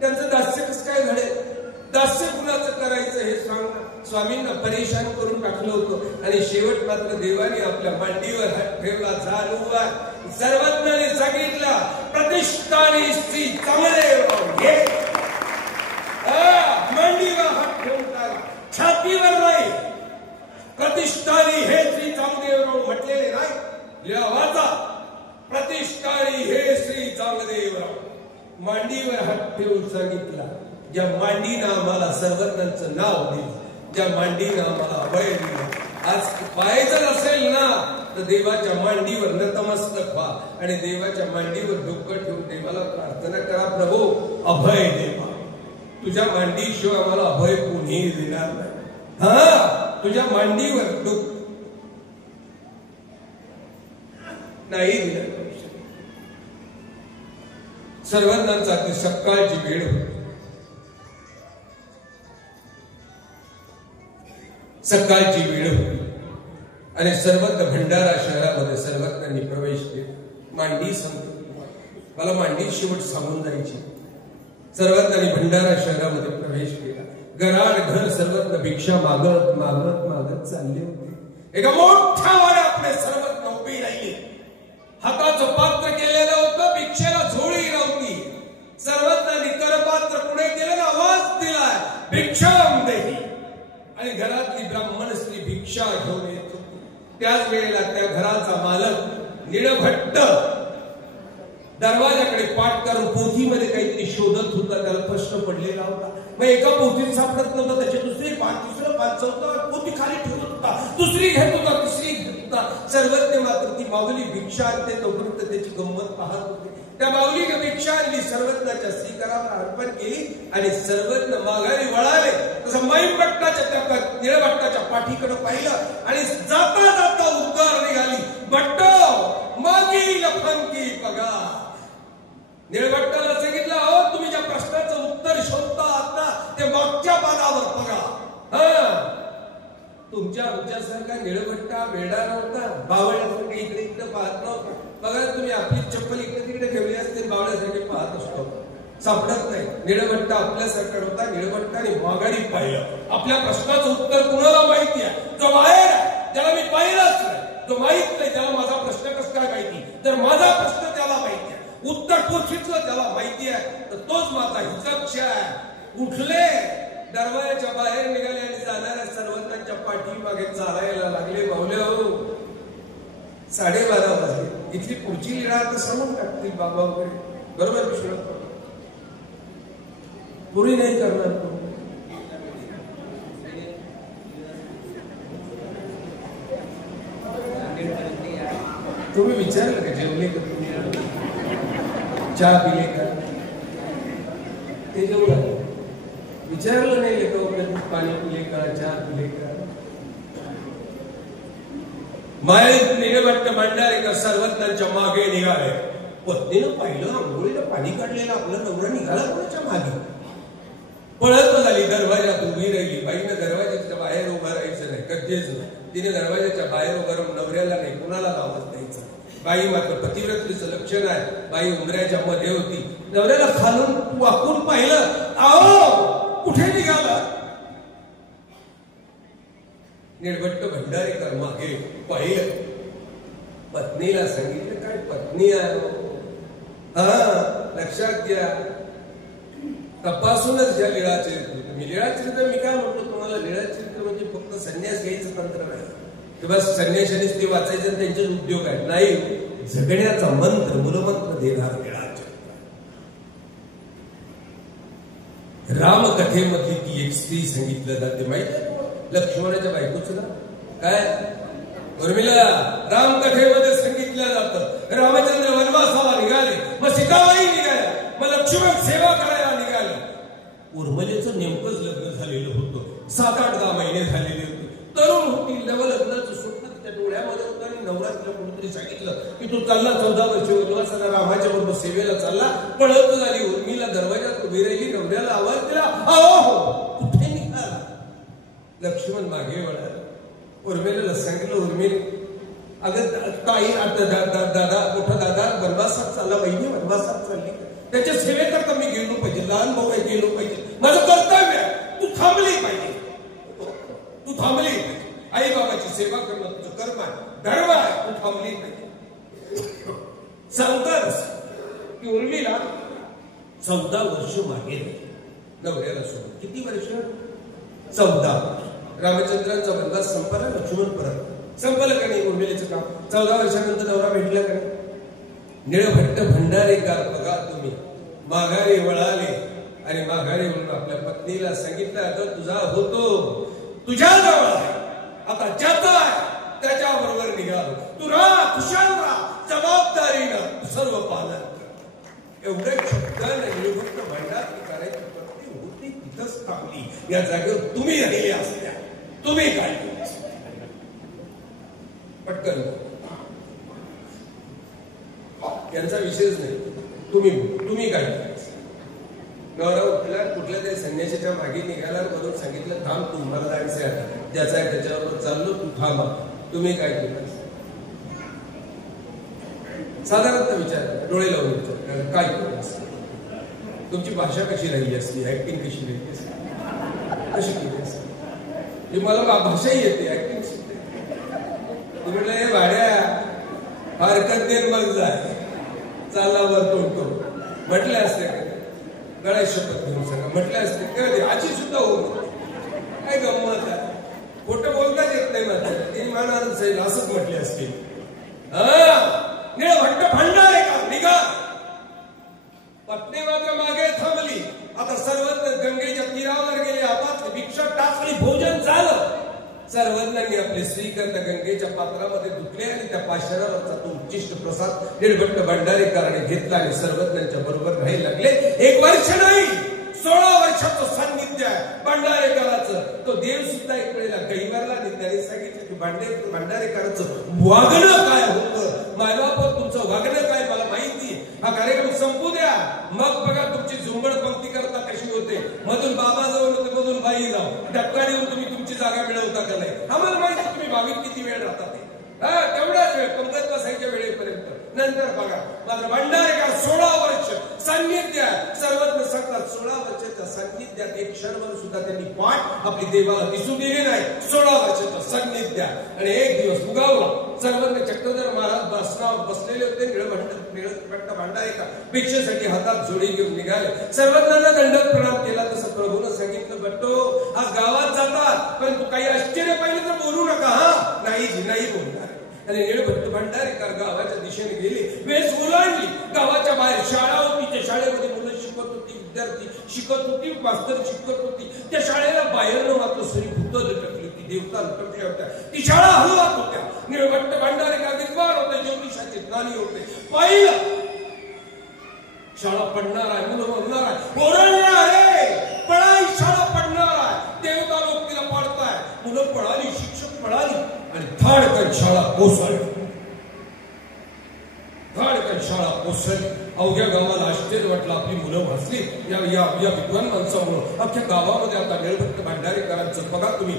त्यांचं दास्य कसं काय घडेल? दास्य कुणाचं करायचं हे सांग. स्वामींना परेशान करून टाकलं होतं आणि शेवट मात्र देवाने आपल्या मांडीवर हात ठेवला. चालू आहे. सर्वज्ञाने सांगितलं, प्रतिष्ठानी श्री चांगदेव घे. मांडीवर हात ठेवून टाका, छातीवर नाही. प्रतिष्ठानी हे श्री चांगदेवराव म्हटलेले नाही, वाचा, प्रतिष्ठानी हे श्री चांगदेवराव. मांडीवर हात ठेवून सांगितला, ज्या मांडीनं आम्हाला सर्वज्ञांचं नाव दिलं, ज्या मांडीनं आम्हाला अभय दिलं, आज पाहायचं असेल ना तर देवाच्या मांडीवर नतमस्तक व्हा आणि देवाच्या मांडीवर डोकं ठेवून देवाला प्रार्थना करा, प्रभू अभय देवा, तुझ्या मांडीशिवाय आम्हाला अभय कोणीही देणार नाही. हा तुझ्या मांडीवर डोकं नाही दिलं. सर्वज्ञांचा ती सकाळची वेळ होती. सकाळची वेळ होती आणि सर्वज्ञ भंडारा शहरामध्ये सर्वज्ञांनी प्रवेश केला. मांडी सांगतो, मला मांडी शेवट सांगून जायची. सर्वज्ञांनी भंडारा शहरामध्ये प्रवेश केला. गराड घर सर्वज्ञ भिक्षा मागत मागत मागत चालले होते. एका मोठ्या वाड्यापुढे सर्वज्ञ उभी राहिली. हाताचं पात्र केलेलं होतं, भिक्षेला झोळी नव्हती. सर्वज्ञांनी करपात्र पुढे केलं, आवाज दिलाय, भिक्षाम देही. आणि घरातली ब्राह्मण स्त्री भिक्षा घेऊन येत होती. त्याच वेळेला त्या घराचा मालक निळभट्ट दरवाजाकडे पाठ करून पोथीमध्ये काहीतरी शोधत होता. त्याला प्रश्न पडलेला होता. मग एका पोथीत सापडत नव्हतं, त्याचे दुसरे पाठ, तिसरं पाठ, चौथं पोथी खाली ठेवत होता, दुसरी घेत होता, तिसरी घेत होता. सर्वज्ञ मात्र ती माऊली भिक्षा आणते तोपर्यंत त्याची गंमत पाहत होते. त्या माऊलीने भिक्षा आणली, सर्वज्ञाच्या श्रीकरावर अर्पण केली आणि सर्वज्ञ माघारी वळाले. तसं मैमभट्टाच्या त्या निळभट्टाच्या पाठीकडे पाहिलं आणि जाता जाता उद्गार निघाली, भट्ट मागील फंकी पगार. निळभट्टाला सांगितलं, अहो तुम्ही ज्या प्रश्नाचं उत्तर शोधता आता ते मागच्या पानावर बघा. तुमच्या आमच्यासारखा निळभट्टा वेडा नव्हता, बावळ्यासारखं इकडे इकडे पाहत नव्हता. बघा तुम्ही आपली चप्पल इकडे तिकडे ठेवली असते, बावळ्यासारखे पाहत असतो, सापडत नाही. निळभट्टा आपल्यासारखा होता. निळभट्टाने माघारी पाहिलं. आपल्या प्रश्नाचं उत्तर कुणाला माहिती आहे? जो बाहेर आहे, ज्याला मी पाहिलंच नाही, जो माहित नाही त्याला माझा प्रश्न कसं काय माहिती? जर माझा प्रश्न त्याला माहिती आहे, उत्तर पोथीतलं त्याला माहिती आहे, तर तोच माझा हितक्ष आहे. उठले, दरवाजाच्या बाहेर निघाले आणि जाणाऱ्या सर्वांच्या पाठीमागे चालायला लागले. माऊले हो, 12:30 वाजले. इथली पुढची लीळा तर सांगून टाकतील बाबा वगैरे, बरोबर विश्वास पुरी नाही करणार. तुम्ही विचारलं का जेवले का, चहा पिले का? ते जेवढं विचारलं नाही लेखा, पाणी पिले का, चहा पिले का? माळीत निळभट्ट भंडारेकर सर्वज्ञांच्या मागे निघाले. पत्नीनं पाहिलं, आंघोळीला पाणी काढलेलं आपला नवरा निघाला कोणाच्या मागे. पळत झाली, दरवाजात उभी राहिली. बाईनं दरवाजाच्या बाहेर उभं राहायचं नाही, कधीच नाही. तिने दरवाजाच्या बाहेर उभं राहून नवऱ्याला नाही, कुणाला आवाज द्यायचा. बाई मात्र पतिव्रतेचं लक्षण आहे. बाई उंबऱ्याच्या मध्ये होती. नवऱ्याला खालून वाकून पाहिलं, आओ कुठे निघाला? निळभट्ट भंडारेकर मागे पाहिलं. पत्नीला सांगितलं, काय पत्नी आहे? लक्षात घ्या, तपासूनच घ्या लीळाचरित्र. तुम्ही लीळाचरित्र, मी काय म्हणतो तुम्हाला, लीळाचरित्र म्हणजे फक्त संन्यास घ्यायचं तंत्र नाही की बस संन्याशानेच ते वाचायचं त्यांचे उद्योग आहेत. नाही, जगण्याचा मंत्र, मूलमंत्र देणार लीळाचरित्र. रामकथेमध्ये ती एक स्त्री सांगितलं जाते, माहिती आहे लक्ष्मणाच्या बायकोचं नाव काय? उर्मिला. रामकथेमध्ये सांगितलं जातं, रामचंद्र वनवासाला निघाले, मग सीताबाई निघाल्या, मग लक्ष्मण सेवा करायला निघाले. उर्मिलेचं नेमकंच लग्न झालेलं होतं, 7-8-10 महिने झालेले होते. तरुण होती, नवलग्नाचं स्वप्न तिच्या डोळ्यामध्ये होतं आणि नवरात्रीला कोणीतरी सांगितलं की तू चालला 14 वर्ष वनवासाला, रामाच्या बरोबर सेवेला चालला. पळत झाली. उर्मिला दरवाजात उभी राहिली, नवऱ्याला आवाज दिला, अहो कुठे निघाला? लक्ष्मण मागे वळाला. उर्मिलेला सांगितलं, उर्मिले अगं ताई, आता दादा, मोठा दादा वनवासात चालला, बहिणी वनवासात चालली, त्याच्या सेवेकरता मी गेलो पाहिजे, लहान भाऊ आहे, गेलो पाहिजे, माझं कर्तव्य आहे. तू थांबली पाहिजे, तू थांबली पाहिजे. आई बाबाची सेवा करणं तुझं कर्म आहे, धर्म आहे, तू थांबली पाहिजे. सांगताच की उर्मिला 14 वर्ष मागे नवऱ्याला सोडून. किती वर्ष? 14. रामचंद्रांचा वनवास संपला, लक्ष्मण परत संपलं का नाही उर्मिलेचं काम? 14 वर्षानंतर नवरा भेटला का नाही? निळभट्ट भंडारेकर बघा तुम्ही, माघारी वळाले आणि माघारी वळून आपल्या पत्नीला सांगितलं, आता तुझा होतो तुझ्या जवळ आहे, आता ज्याचा आहे त्याच्या बरोबर निघालो, तू राहा, खुशाल राहा, जबाबदारीनं सर्व पालन कर. एवढे शब्दाने निळभट्ट भंडारेकरांची पत्नी होती तिथंच थांबली. या जागेवर तुम्ही राहिले असत्या, तुम्ही काय पटकन, यांचा विषयच नाही. तुम्ही काय करायचं? नवरा उठला, कुठल्या तरी संन्यासीच्या मागे निघाला, म्हणून सांगितलं, थांब, तू मला जायचं आहे, ज्याचा आहे त्याच्यावर चाललो, तू थांबा. तुम्ही काय केलं? साधारणतः विचार, डोळे लावून विचार, काय केलं? तुमची भाषा कशी राहिली असती, ऍक्टिंग कशी राहिली असती, कशी केली असती? मला भाषाही येते, ऍक्टिंग शिकते. तुम्ही म्हटलं, हे भाड्या हरकत देत मग जाय, चालला वर तोडतो म्हटले असते का? गळ्यात शपथ घेऊन सांगा म्हटले असते का? आजी सुद्धा हो, काय गंमत आहे, खोटं बोलताच येत नाही. मात्र चक्रकानानंद सैल असंच म्हटले असते, निळभट्ट भंडारे का निघा. पत्नी मात्र मागे थांबली. आता सर्वज्ञ गंगेच्या तीरावर गेले. आपापली भिक्षा टाकली. भोजन झालं. सर्वज्ञांनी आपले श्रीकंठ गंगेच्या पात्रामध्ये धुतले आणि त्या पाशरावरचा तो उच्चिष्ट प्रसाद निळभट्ट भंडारेकरांनी घेतला आणि सर्वज्ञांच्या बरोबर राहायला लागले. 1 वर्ष नाही, 16 वर्षाचं सान्निध्य आहे भंडारेकराचं. तो देव सुद्धा एक वेळेला गैवारला आणि त्याने सांगितलं की भंडारेकराचं वागणं काय होतं, मायबाप तुमचं वागणं काय मला माहिती. हा कार्यक्रम संपू द्या, मग बघा तुमची झुंबड पंक्ती करता कशी होते. मधून बाबा जाऊन होते, मधून बाई जाऊ डक्काडीवर तुम्ही तुमची जागा मिळवता का नाही आम्हाला माहिती. तुम्ही भाविक किती वेळ राहता ते, तेवढाच वेळ कंबरत बसायच्या वेळेपर्यंत. नंतर बघा मात्र भंडारेकर 16 वर्ष सान्निध्य. सर्वज्ञ सांगतात 16 वर्षाच्या सान्निध्यात एक क्षणभर सुद्धा त्यांनी पाठ आपली देवाला दिसून दिली नाही. 16 वर्षाचं सान्निध्य. आणि एक दिवस उगावला. सर्वज्ञ चक्रधर महाराज बसलेले होते. निळभट्ट भंडारेकर भिक्षेसाठी हातात जोडी घेऊन निघाले. सर्वज्ञांना दंडक प्रणाम केला. तसं प्रभूनं सांगितलं, बट्टो आज गावात जातात परंतु काही आश्चर्य पाहिलं तर बोलू नका. हा नाही बोलणार. आणि निळभट्ट भंडारेकर गावाच्या दिशेने गेले. वेस ओलांडली. गावाच्या बाहेर शाळा होती. त्या शाळेमध्ये मुलं शिकत होती, विद्यार्थी शिकत होती, मास्तर शिकत होती. त्या शाळेला बाहेरनं मात्र सरी भूतं लटकली होती, देवता लटकल्या होत्या. ती शाळा हलवत होत्या. निळभट्ट भंडारेकर विद्वान होते, ज्योतिषाचे ज्ञानी होते. पाहिलं शाळा पडणार आहे, मुलं म्हणणार आहे, ओरडणार आहे, पळाई शाळा पडणार आहे. देवता लोक तिला पाडताय. मुलं पळाली, शिक्षक पळाली आणि धाडकन शाळा कोसळली. अवघ्या गावाला आश्चर्य वाटलं. आपली मुलं वाचली या विद्वान माणसामुळं. अख्ख्या गावामध्ये आता निळभट्ट भंडारेकरांचं बघा तुम्ही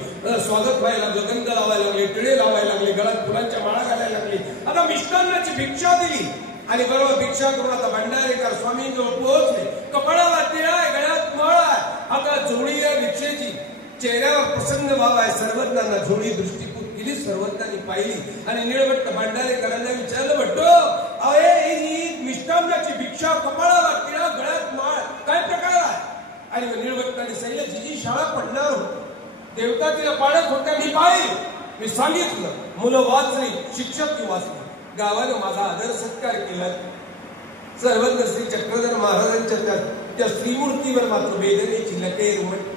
स्वागत व्हायला लागलं, गंध लावायला लागले, टिळे लावायला लागले, गळ्यात फुलांच्या माळा घालायला लागली. आता मिष्टान्नाची भिक्षा दिली आणि बरोबर भिक्षा करून आता भंडारेकर स्वामींजवळ पोहोचले. कपाळाला टिळा आहे, गळ्यात माळ आहे. आता जोडी आहे भिक्षेची. चेहऱ्यावर प्रसन्न भाव आहे. सर्वज्ञांना जोडी दृष्टिकोन केली. सर्वज्ञांनी पाहिली आणि निळभट्ट भंडारेकरांना विचारलं, भट्टो अरे ही मिष्टान्नाची भिक्षा, कपाळाला टिळा, गळ्यात माळ, काय प्रकार आहे. आणि निळभट्टांनी सांगितलं, जी शाळा पडणार होती, देवता तिला पाडत होत्या, मी पाहिली, मी सांगितलं, मुलं वाचली, शिक्षक वाचले. गावानं माझा आदर सत्कार केला. सर्वज्ञ श्री चक्रधर महाराजांच्या त्या श्रीमूर्तीवर मात्र वेदनेची लकेर उमटली.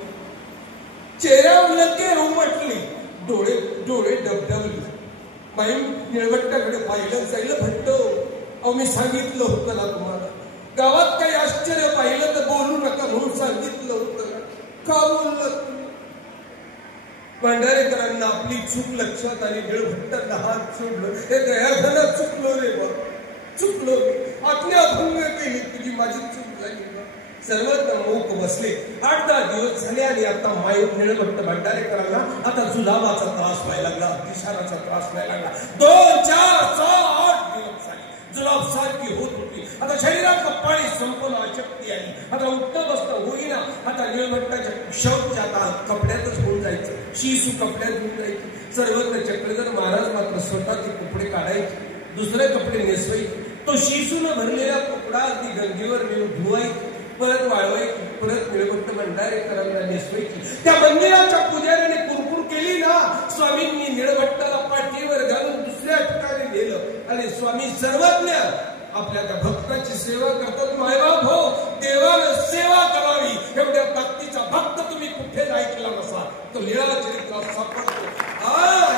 चेहऱ्यावर लकेर उमटली. डोळे डबडबली. माहीम निळभट्टाकडे पाहिलं. सांगितलं, भट्टो अहो मी सांगितलं होतं ना तुम्हाला, गावात काही आश्चर्य पाहिलं तर बोलू नका म्हणून सांगितलं होतं ना, का बोललं. भंडारेकरांना आपली चूक लक्षात आली. निळभट्टांना हात सोडलं. हे दयाघरात चुकलो रे बा, चुकलो रे, आज्ञाभंग केली तुझी, माझी चूक झाली. सर्वज्ञ मूक बसले. 8-10 दिवस झाले आणि आता मायूर निळभट्ट भंडारेकरांना आता जुलाबाचा त्रास व्हायला लागला, अतिसाराचा त्रास व्हायला लागला. 2, 4, 6, 8 दिवस झाले. जुलाब सारखी होत होती. आता शरीरातलं पाणी संपूर्ण अशक्ती आली. आता उठणं बसणं होईना. आता निळभट्टाच्या शब्द आता कपड्यातच होऊन जायचं, शिसू कपड्यात होऊन जायची. सर्वज्ञ चक्रधर महाराज मात्र स्वतःचे कपडे काढायचे, दुसरे कपडे नेसवायचे. तो शिसून भरलेला कपडा अगदी गंगेवर नेऊन धुवायचे, परत वाळवायची, परत निळभट्ट भंडारेकरांना नेसवायची. त्या मंदिराच्या पुजाऱ्याने कुरकुर केली ना, स्वामींनी निळभट्टाला पाठीवर घालून दुसऱ्या ठिकाणी नेलं आणि स्वामी सर्वज्ञ आपल्या त्या भक्ताची सेवा करतात. मायबाप हो, देवानं सेवा करावी एवढ्या भक्तीचा भक्त तुम्ही कुठे ऐकला नसा. तो लीळा चरित्रात सापडतो.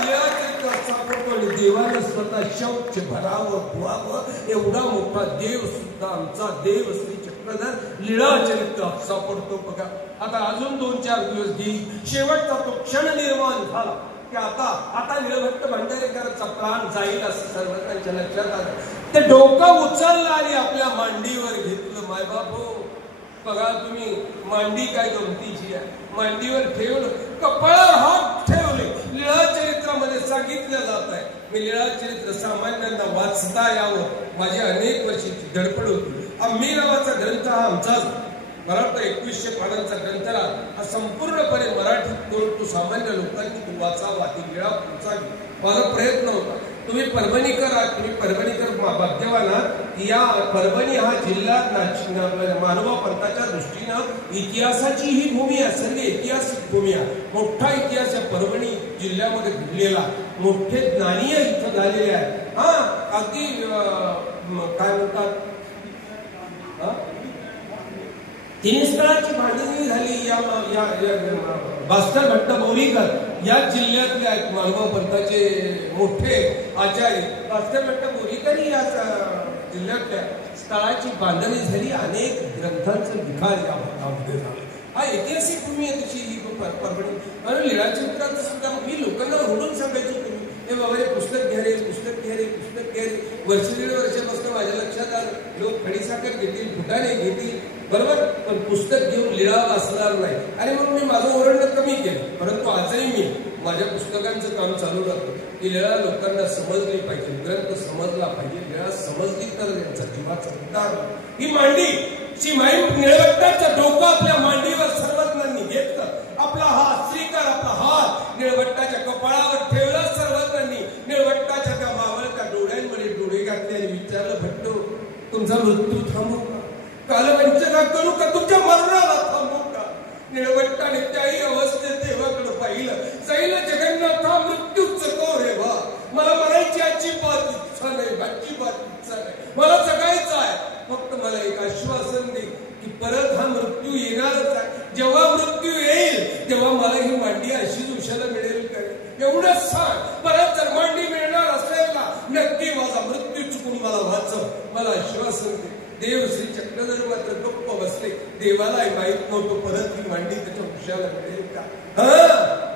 लीळा चरित्रात सापडतो आणि देवानं स्वतः शौच भरावं, धुवावं. एवढा मोठा देव सुद्धा आमचा देव श्री चक्रधर लीळा चरित्रात सापडतो. बघा आता अजून 2-4 दिवस गेली. शेवटचा तो क्षण निर्माण झाला की आता निळभट्ट भंडारेकरांचा प्राण जाईल असं सर्वजणांच्या लक्षात आलं. ते डोकं उचललं आणि आपल्या मांडीवर घेतलं. मायबाप हो, बघा तुम्ही मांडी काय गमतीची आहे. मांडीवर ठेवलं, कपाळावर हात ठेवले. लीळा चरित्रामध्ये सांगितलं जात आहे. मी लीळा चरित्र सामान्यांना वाचता यावं माझी अनेक वर्षाची धडपड होती. आम्ही नावाचा ग्रंथ हा आमचाच मराठा 2100 पानांचा ग्रंथ हा संपूर्णपणे मराठीत करून तो सामान्य लोकांनी तो वाचावा, ती लीळा पोचावी माझा प्रयत्न होता. तुम्ही परभणीकर आहात, तुम्ही परभणीकर भाग्यवान आहात. या परभणी हा जिल्हा मानवा पंथाच्या दृष्टीनं इतिहासाची ही भूमी आहे, सर्व ऐतिहासिक भूमी आहे. मोठा इतिहास या परभणी जिल्ह्यामध्ये घडलेला, मोठे ज्ञानीय इथं झालेले आहेत. हा अगदी काय म्हणतात, तिन्ही स्थळाची भांडणी झाली. या भास्कर भट्ट बोरीकर या जिल्ह्यातले आहेत मानवा पंथाचे मोठे आचार्य. भास्कर भट्ट बोरीकर या जिल्ह्यातल्या स्थळाची बांधणी झाली. अनेक ग्रंथांचं लिखाण या भागामध्ये झालं. हा ऐतिहासिक भूमी आहे तशी ही परभणी. आणि लीळाचरित्राचं सुद्धा मी लोकांना ओरडून सांगायचो, तुम्ही हे बाबा हे पुस्तक घ्या रे, पुस्तक घ्या रे, पुस्तक घ्या रे. वर्ष दीड वर्षापासून माझ्या लक्षात आलं, लोक खडीसाखर घेतील, फुटाणे घेतील, बरोबर, पण पुस्तक घेऊन लिळा वाचणार नाही. आणि मग मी माझं ओरडणं कमी केलं. परंतु आजही मी माझ्या पुस्तकांचं काम चालू राहतं की लिळा लोकांना समजली पाहिजे, ग्रंथ समजला पाहिजे. लिळा समजली तर त्यांचा जीवाचा उद्धार. ही मांडी निळवट्टाचा डोकं आपल्या मांडीवर सर्वज्ञांनी घेतलं. आपला हात श्रीकार, आपला हात निळवट्टाच्या कपाळावर ठेवला सर्वज्ञांनी. निळवट्टाच्या त्या मावळत्या डोळ्यांमध्ये डोळे घातले आणि विचारलं, भट्टो तुमचा मृत्यू थांबू का, कालवंचना करू का, तुमच्या मरणाला थांबू का. निळवट्टाने त्याही अवस्थेत देवाकडे पाहिलं. जाईल जगन्नाथा मृत्यूच को रे वा, मला मरायची अजिबात इच्छा नाही, अजिबात इच्छा नाही, मला जगायचं आहे. फक्त मला एक आश्वासन दे की परत हा मृत्यू येणारच आहे. जेव्हा मृत्यू येईल तेव्हा मला ही मांडी अशीच उशाला मिळेल का, एवढंच सांग. परत जर मांडी मिळणार असेल ना, नक्की माझा मृत्यू चुकून मला वाचव, मला आश्वासन दे. देव श्री चक्रधर मात्र गप्प बसले. देवालाही माहित नव्हतं परत ही मांडी त्याच्या उशाला मिळेल का.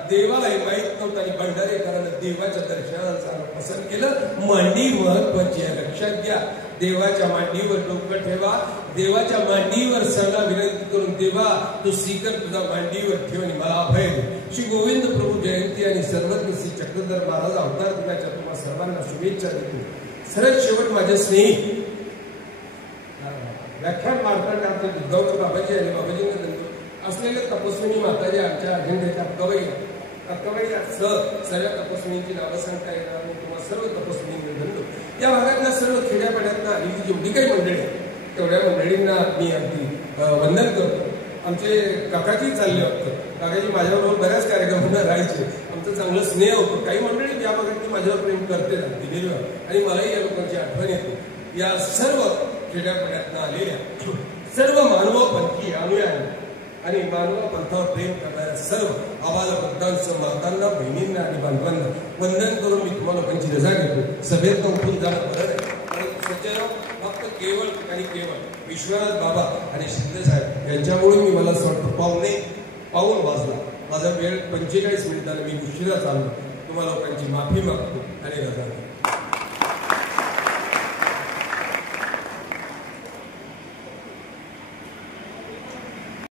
देवालाही माहित नव्हतं आणि भंडारेकरांना देवाच्या दर्शनाला पसंत केलं. मांडी महत्वाची आहे, लक्षात घ्या. देवाच्या मांडीवर डोकं ठेवा, देवाच्या मांडीवर सगळा विनंती करून, देवा तू श्रीकर तुझा मांडीवर ठेव आणि मला अभय दे. श्री गोविंद प्रभू जयंती आणि सर्वज्ञ श्री चक्रधर महाराज अवतार दिनाच्या तुम्हा सर्वांना शुभेच्छा देतो. सरळ शेवट माझ्या स्नेही व्याख्यान मार्फत आमचे दुर्गावचे बाबाजी आणि बाबाजींना धन्यवाद असलेले तपस्विनी माताजी आमच्या अजेंड्याच्या अक्काबाई सर्व तपस्विनींची नावं सांगता येणार आणि तुम्हाला सर्व तपस्विनींना धन्यवाद. या भागातल्या सर्व खेड्यापाड्यातनं आलेली जेवढी काही मंडळी आहेत तेवढ्या मंडळींना मी अगदी वंदन करतो. आमचे काकाजी चालले होते, काकाजी माझ्याबरोबर बऱ्याच कार्यक्रमांना राहायचे, आमचं चांगलं स्नेह होतं. काही मंडळी या भागातली माझ्यावर प्रेम करते आणि मलाही या लोकांची आठवण येते. या सर्व खेड्यापाड्यातनं आलेल्या सर्व मानवपंथी अनुयायांना आणि मानवा पंथावर प्रेम करणाऱ्या सर्व आबालवृद्धांचं, मातांना, बहिणींना आणि बांधवांना वंदन करून मी तुम्हाला लोकांची रजा घेतो. सभेत उठून जाणं बरं नाही. सज्जनो, फक्त केवळ आणि केवळ विश्वनाथ बाबा आणि शिंदे साहेब यांच्यामुळे मी मला पाऊण वाजला. माझा वेळ 45 मिनिटांनी मी उशिरा चाललो. तुम्हाला लोकांची माफी मागतो आणि रजा घेतो.